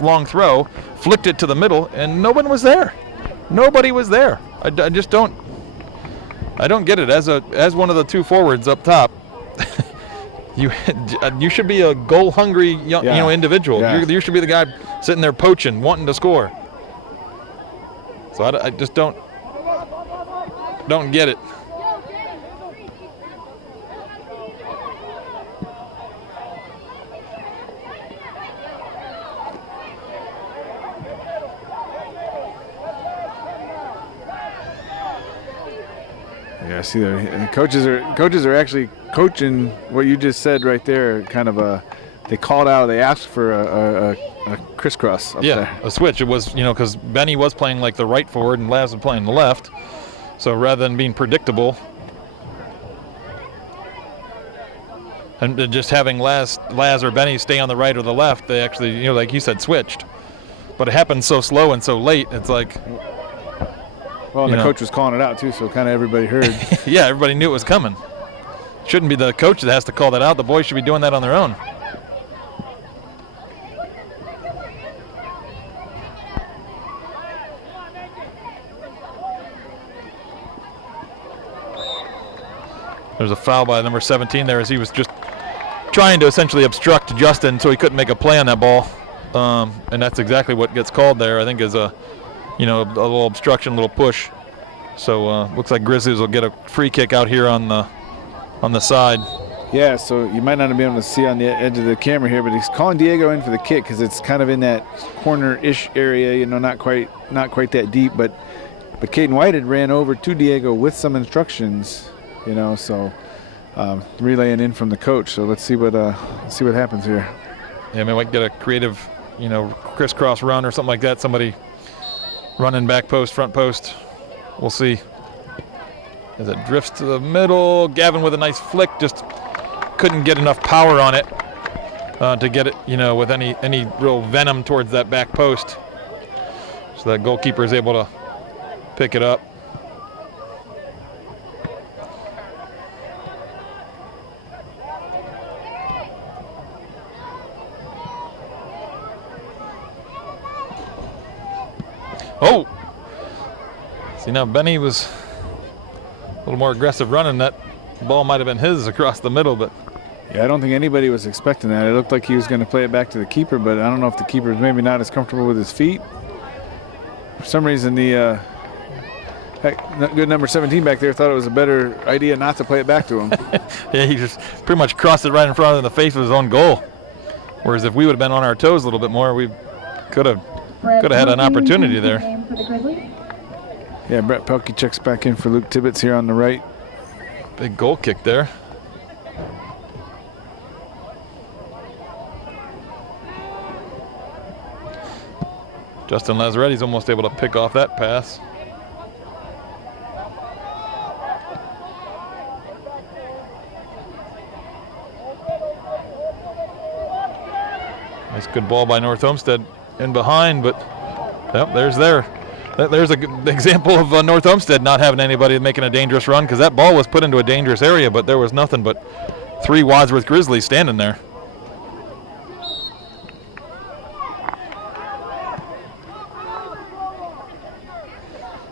long throw, flicked it to the middle, and no one was there. Nobody was there. I just don't get it. As one of the two forwards up top, you should be a goal-hungry individual. Yeah. You should be the guy sitting there poaching, wanting to score. So I just don't get it. Yeah, I see the coaches are actually coaching what you just said right there. Kind of they called out. They asked for a crisscross up there. A switch. It was, because Benny was playing like the right forward and Laz was playing the left. So rather than being predictable and just having Laz or Benny stay on the right or the left, they actually, like you said, switched. But it happened so slow and so late. It's like. Well, and the coach was calling it out too, so kind of everybody heard. Yeah, everybody knew it was coming. Shouldn't be the coach that has to call that out. The boys should be doing that on their own. There's a foul by number 17 there as he was just trying to essentially obstruct Justin so he couldn't make a play on that ball. And that's exactly what gets called there, I think, is a little obstruction, a little push. So looks like Grizzlies will get a free kick out here on the side. Yeah, so you might not be able to see on the edge of the camera here, but he's calling Diego in for the kick because it's kind of in that corner-ish area, not quite that deep. But Caden Whitehead ran over to Diego with some instructions, so relaying in from the coach. So let's see what happens here. Yeah, we might get a creative, crisscross run or something like that. Somebody running back post, front post. We'll see. As it drifts to the middle, Gavin with a nice flick, just couldn't get enough power on it to get it, with any real venom towards that back post. So that goalkeeper is able to pick it up. Oh! See, now Benny was a little more aggressive running. That ball might have been his across the middle, but. Yeah, I don't think anybody was expecting that. It looked like he was going to play it back to the keeper, but I don't know if the keeper is maybe not as comfortable with his feet. For some reason, the good number 17 back there thought it was a better idea not to play it back to him. Yeah, he just pretty much crossed it right in front of the face of his own goal. Whereas if we would have been on our toes a little bit more, we could have had an opportunity there. Yeah, Brett Pelkey checks back in for Luke Tibbetts here on the right. Big goal kick there. Justin Lazaretti's almost able to pick off that pass. Nice good ball by North Olmstead in behind, but there's a good example of North Olmstead not having anybody making a dangerous run, because that ball was put into a dangerous area, but there was nothing but 3 Wadsworth Grizzlies standing there.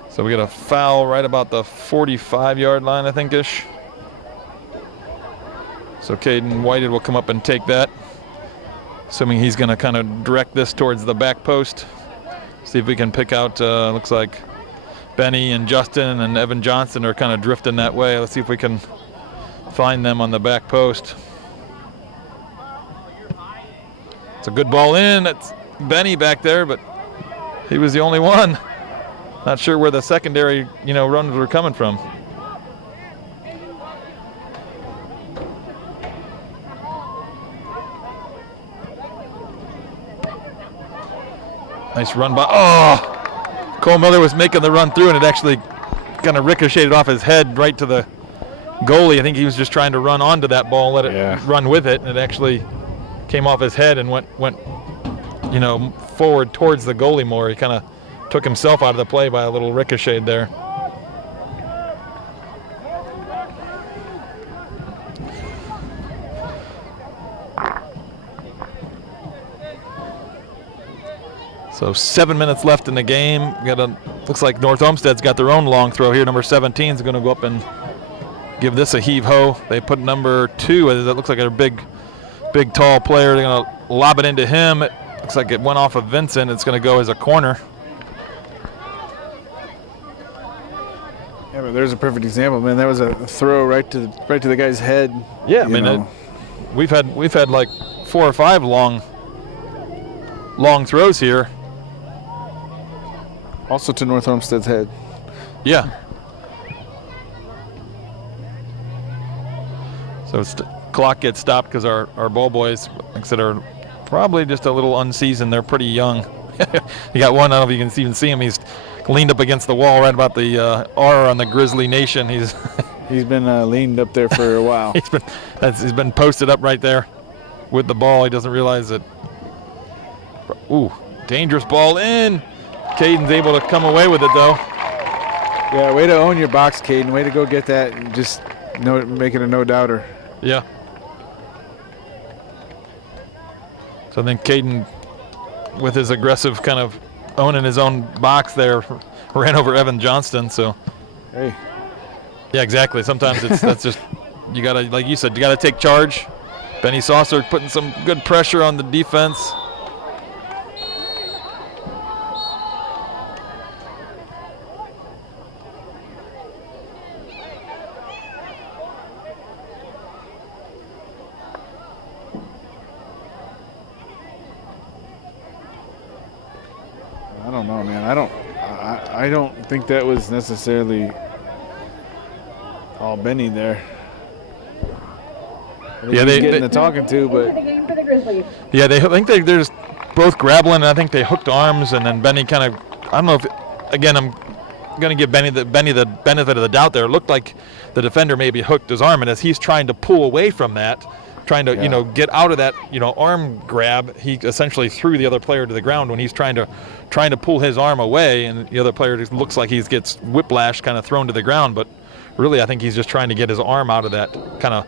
So we got a foul right about the 45-yard line, I think-ish. So Caden Whitehead will come up and take that, assuming he's going to kind of direct this towards the back post. See if we can pick out, looks like Benny and Justin and Evan Johnson are kind of drifting that way. Let's see if we can find them on the back post. It's a good ball in. It's Benny back there, but he was the only one. Not sure where the secondary, runs were coming from. Nice run by, Cole Miller was making the run through, and it actually kind of ricocheted off his head right to the goalie. I think he was just trying to run onto that ball, let it run with it, and it actually came off his head and went forward towards the goalie more. He kind of took himself out of the play by a little ricochet there. So 7 minutes left in the game. Looks like North Olmstead's got their own long throw here. Number 17 is going to go up and give this a heave-ho. They put number 2. That looks like a big, tall player. They're going to lob it into him. It looks like it went off of Vincent. It's going to go as a corner. Yeah, but there's a perfect example, man. That was a throw right to the guy's head. Yeah, I mean, we've had like 4 or 5 long throws here. Also to North Olmstead's head. Yeah. So clock gets stopped because our ball boys, like I said, are probably just a little unseasoned. They're pretty young. You got one, I don't know if you can even see him. He's leaned up against the wall right about the R on the Grizzly Nation. He's been leaned up there for a while. he's been posted up right there with the ball. He doesn't realize it. Ooh, dangerous ball in. Caden's able to come away with it, though. Yeah, way to own your box, Caden. Way to go get that and just make it a no-doubter. Yeah. So then Caden, with his aggressive kind of owning his own box there, ran over Evan Johnston. So, hey. Yeah, exactly. Sometimes that's just, you got to, like you said, you got to take charge. Benny Saucer putting some good pressure on the defense. I don't know, man. I don't think that was necessarily all Benny there. Yeah, they getting the talking to, but Yeah, I think they're just both grappling. And I think they hooked arms, and then Benny kind of, I don't know if, again, I'm going to give Benny the benefit of the doubt there. It looked like the defender maybe hooked his arm, and as he's trying to pull away from that, trying to get out of that arm grab, he essentially threw the other player to the ground when he's trying to pull his arm away, and the other player just looks like he gets whiplash, kind of thrown to the ground. But really, I think he's just trying to get his arm out of that kind of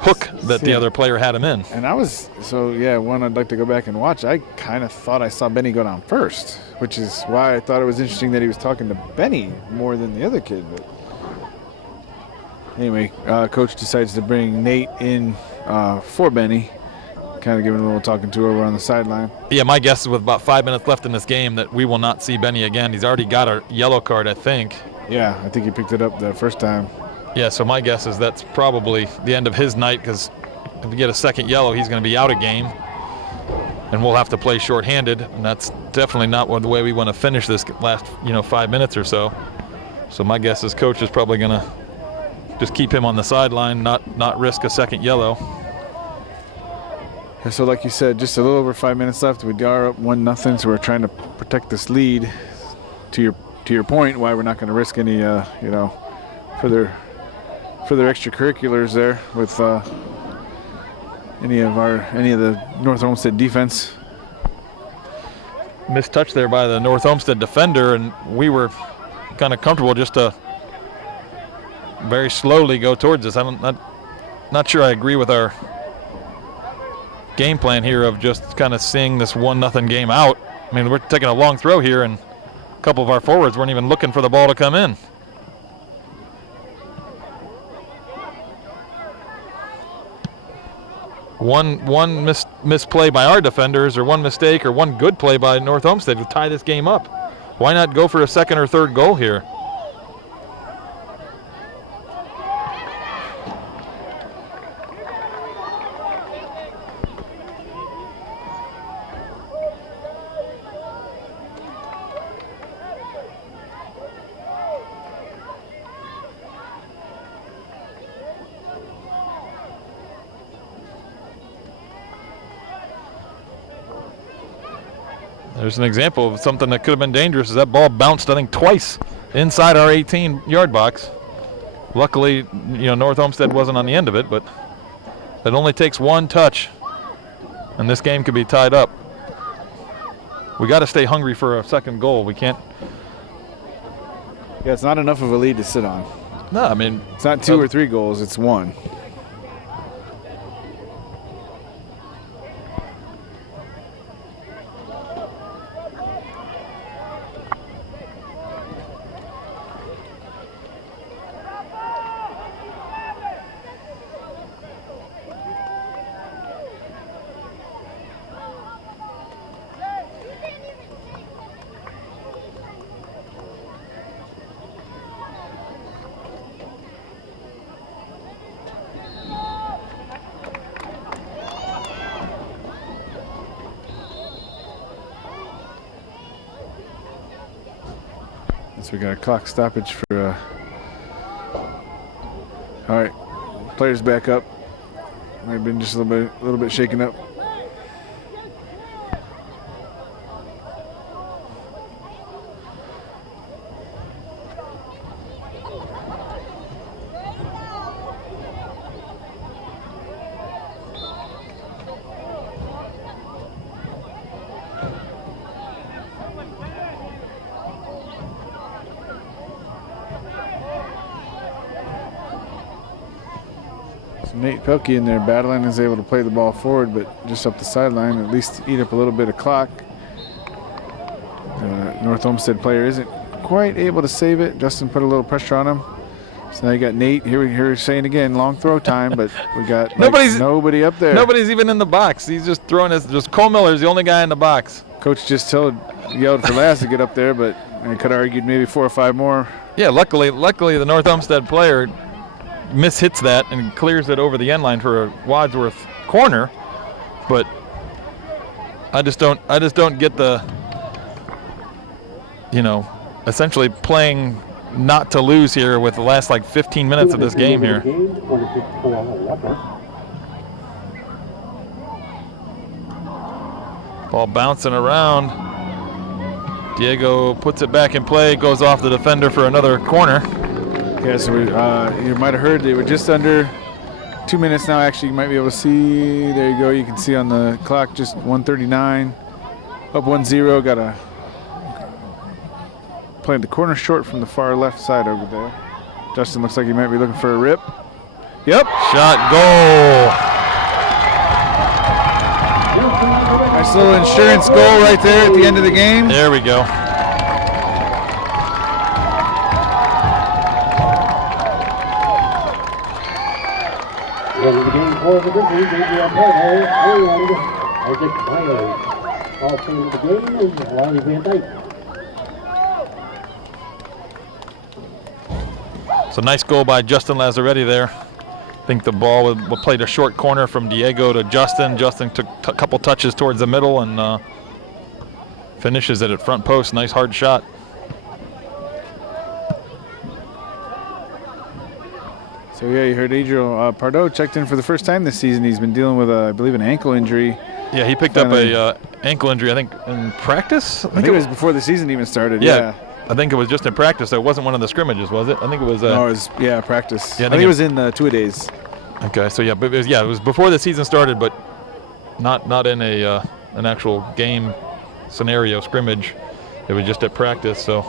hook that the other player had him in. And one I'd like to go back and watch. I kind of thought I saw Benny go down first, which is why I thought it was interesting that he was talking to Benny more than the other kid. But anyway, coach decides to bring Nate in for Benny, kind of giving a little talking to over on the sideline. Yeah, my guess is with about 5 minutes left in this game that we will not see Benny again. He's already got a yellow card, I think. Yeah, I think he picked it up the first time. Yeah, so my guess is that's probably the end of his night, because if we get a second yellow, he's going to be out of game, and we'll have to play shorthanded, and that's definitely not the way we want to finish this last 5 minutes or so. So my guess is coach is probably going to just keep him on the sideline, not risk a second yellow. So like you said, just a little over 5 minutes left. We are up 1-0, so we're trying to protect this lead. To your point, why we're not going to risk any further extracurriculars there with any of the North Olmsted defense. Missed touch there by the North Olmsted defender, and we were kind of comfortable just to very slowly go towards this. I'm not sure I agree with our game plan here of just kind of seeing this 1-0 game out. I mean, we're taking a long throw here, and a couple of our forwards weren't even looking for the ball to come in. One misplay by our defenders, or one mistake, or one good play by North Olmsted would tie this game up. Why not go for a second or third goal here? There's an example of something that could have been dangerous. That ball bounced, I think, twice inside our 18-yard box. Luckily, North Olmsted wasn't on the end of it, but it only takes one touch, and this game could be tied up. We got to stay hungry for a second goal. We can't. Yeah, it's not enough of a lead to sit on. No, I mean, it's not 2 or 3 goals. It's 1. So we got a clock stoppage for. All right, players back up. Might have been just a little bit shaken up. Nate Pelkey in there battling, is able to play the ball forward, but just up the sideline, at least eat up a little bit of clock. The North Olmstead player isn't quite able to save it. Justin put a little pressure on him. So now you got Nate. Here we're saying again, long throw time, but we got nobody up there. Nobody's even in the box. He's just throwing his. Just Cole Miller's the only guy in the box. Coach just yelled for Laz to get up there, but I could have argued maybe 4 or 5 more. Yeah, luckily the North Olmstead player mishits that and clears it over the end line for a Wadsworth corner, but I just don't get the, essentially playing not to lose here with the last like 15 minutes of this game here. Ball bouncing around. Diego puts it back in play, goes off the defender for another corner. Yeah, so you might have heard they were just under 2 minutes now. Actually, you might be able to see. There you go. You can see on the clock just 1:39. Up 1-0. Got a playing the corner short from the far left side over there. Justin looks like he might be looking for a rip. Yep. Shot, goal. Nice little insurance goal right there at the end of the game. There we go. End of the game for the Grizzlies, Adrian Pardo, and Isaac Myers. Also in the game is Lonnie Van Dyke. So nice goal by Justin Lazzaretti there. I think the ball played a short corner from Diego to Justin. Justin took a couple touches towards the middle and finishes it at front post. Nice hard shot. So yeah, you heard Adriel Pardo checked in for the first time this season. He's been dealing with, I believe, an ankle injury. Yeah, he picked up a ankle injury, I think, in practice. I think it was before the season even started. Yeah, I think it was just in practice. It wasn't one of the scrimmages, was it? I think it was. No, it was practice. Yeah, I think it was in 2-a-days. Okay, so but it was before the season started, but not in an actual game scenario scrimmage. It was just at practice. So.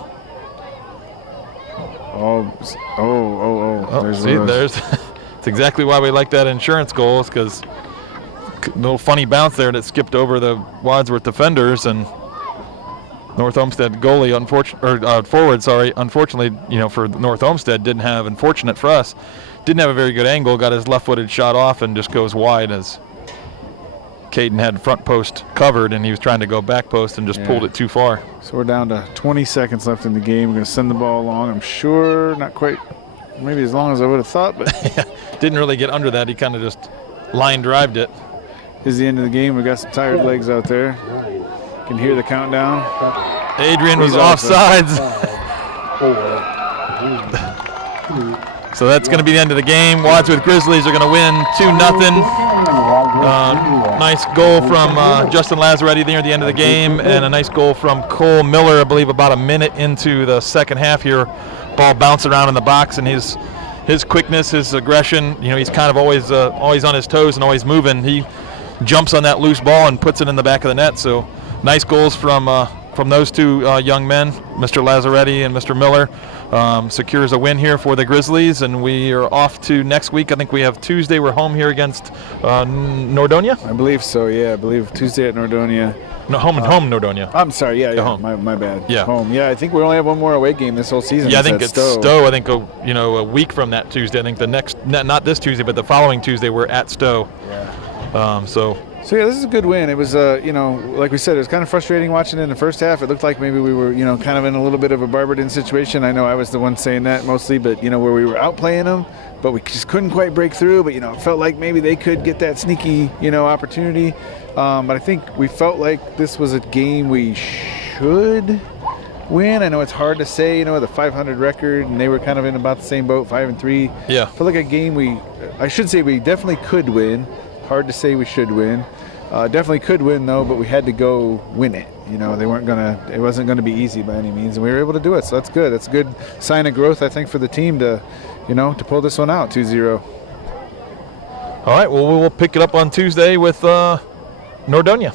There's it's exactly why we like that insurance goal, is because a little funny bounce there that skipped over the Wadsworth defenders, and North Olmstead goalie unfortunately, for North Olmstead didn't have a very good angle, got his left-footed shot off and just goes wide as Caden had front post covered and he was trying to go back post and just pulled it too far. So we're down to 20 seconds left in the game. We're going to send the ball along. I'm sure not quite, maybe as long as I would have thought, but didn't really get under that. He kind of just line drived it. This is the end of the game. We've got some tired legs out there. You can hear the countdown. Adrian was offsides. So that's going to be the end of the game. Wadsworth Grizzlies are going to win 2-0. Nice goal from Justin Lazzaretti there at the end of the game, and a nice goal from Cole Miller, I believe, about a minute into the second half here. Ball bounced around in the box, and his quickness, his aggression, he's kind of always on his toes and always moving. He jumps on that loose ball and puts it in the back of the net. So nice goals from those two young men, Mr. Lazzaretti and Mr. Miller. Secures a win here for the Grizzlies, and we are off to next week. I think we have Tuesday. We're home here against Nordonia. I believe so. Yeah, I believe Tuesday at Nordonia. No, home Nordonia. I'm sorry. Yeah. Home. My bad. Yeah. Home. Yeah, I think we only have one more away game this whole season. Yeah, I think it's Stowe. I think a week from that Tuesday. I think the next, not this Tuesday, but the following Tuesday, we're at Stowe. Yeah. So yeah, this is a good win. It was, like we said, it was kind of frustrating watching it in the first half. It looked like maybe we were, kind of in a little bit of a Barberton situation. I know I was the one saying that mostly, but, where we were outplaying them, but we just couldn't quite break through. But, it felt like maybe they could get that sneaky, opportunity. But I think we felt like this was a game we should win. I know it's hard to say, the 500 record, and they were kind of in about the same boat, 5-3. Yeah. For like a game I should say we definitely could win. Hard to say we should win. Definitely could win though, but we had to go win it. It wasn't gonna be easy by any means, and we were able to do it. So that's good. That's a good sign of growth, I think, for the team to pull this one out 2-0. All right. Well, we will pick it up on Tuesday with Nordonia.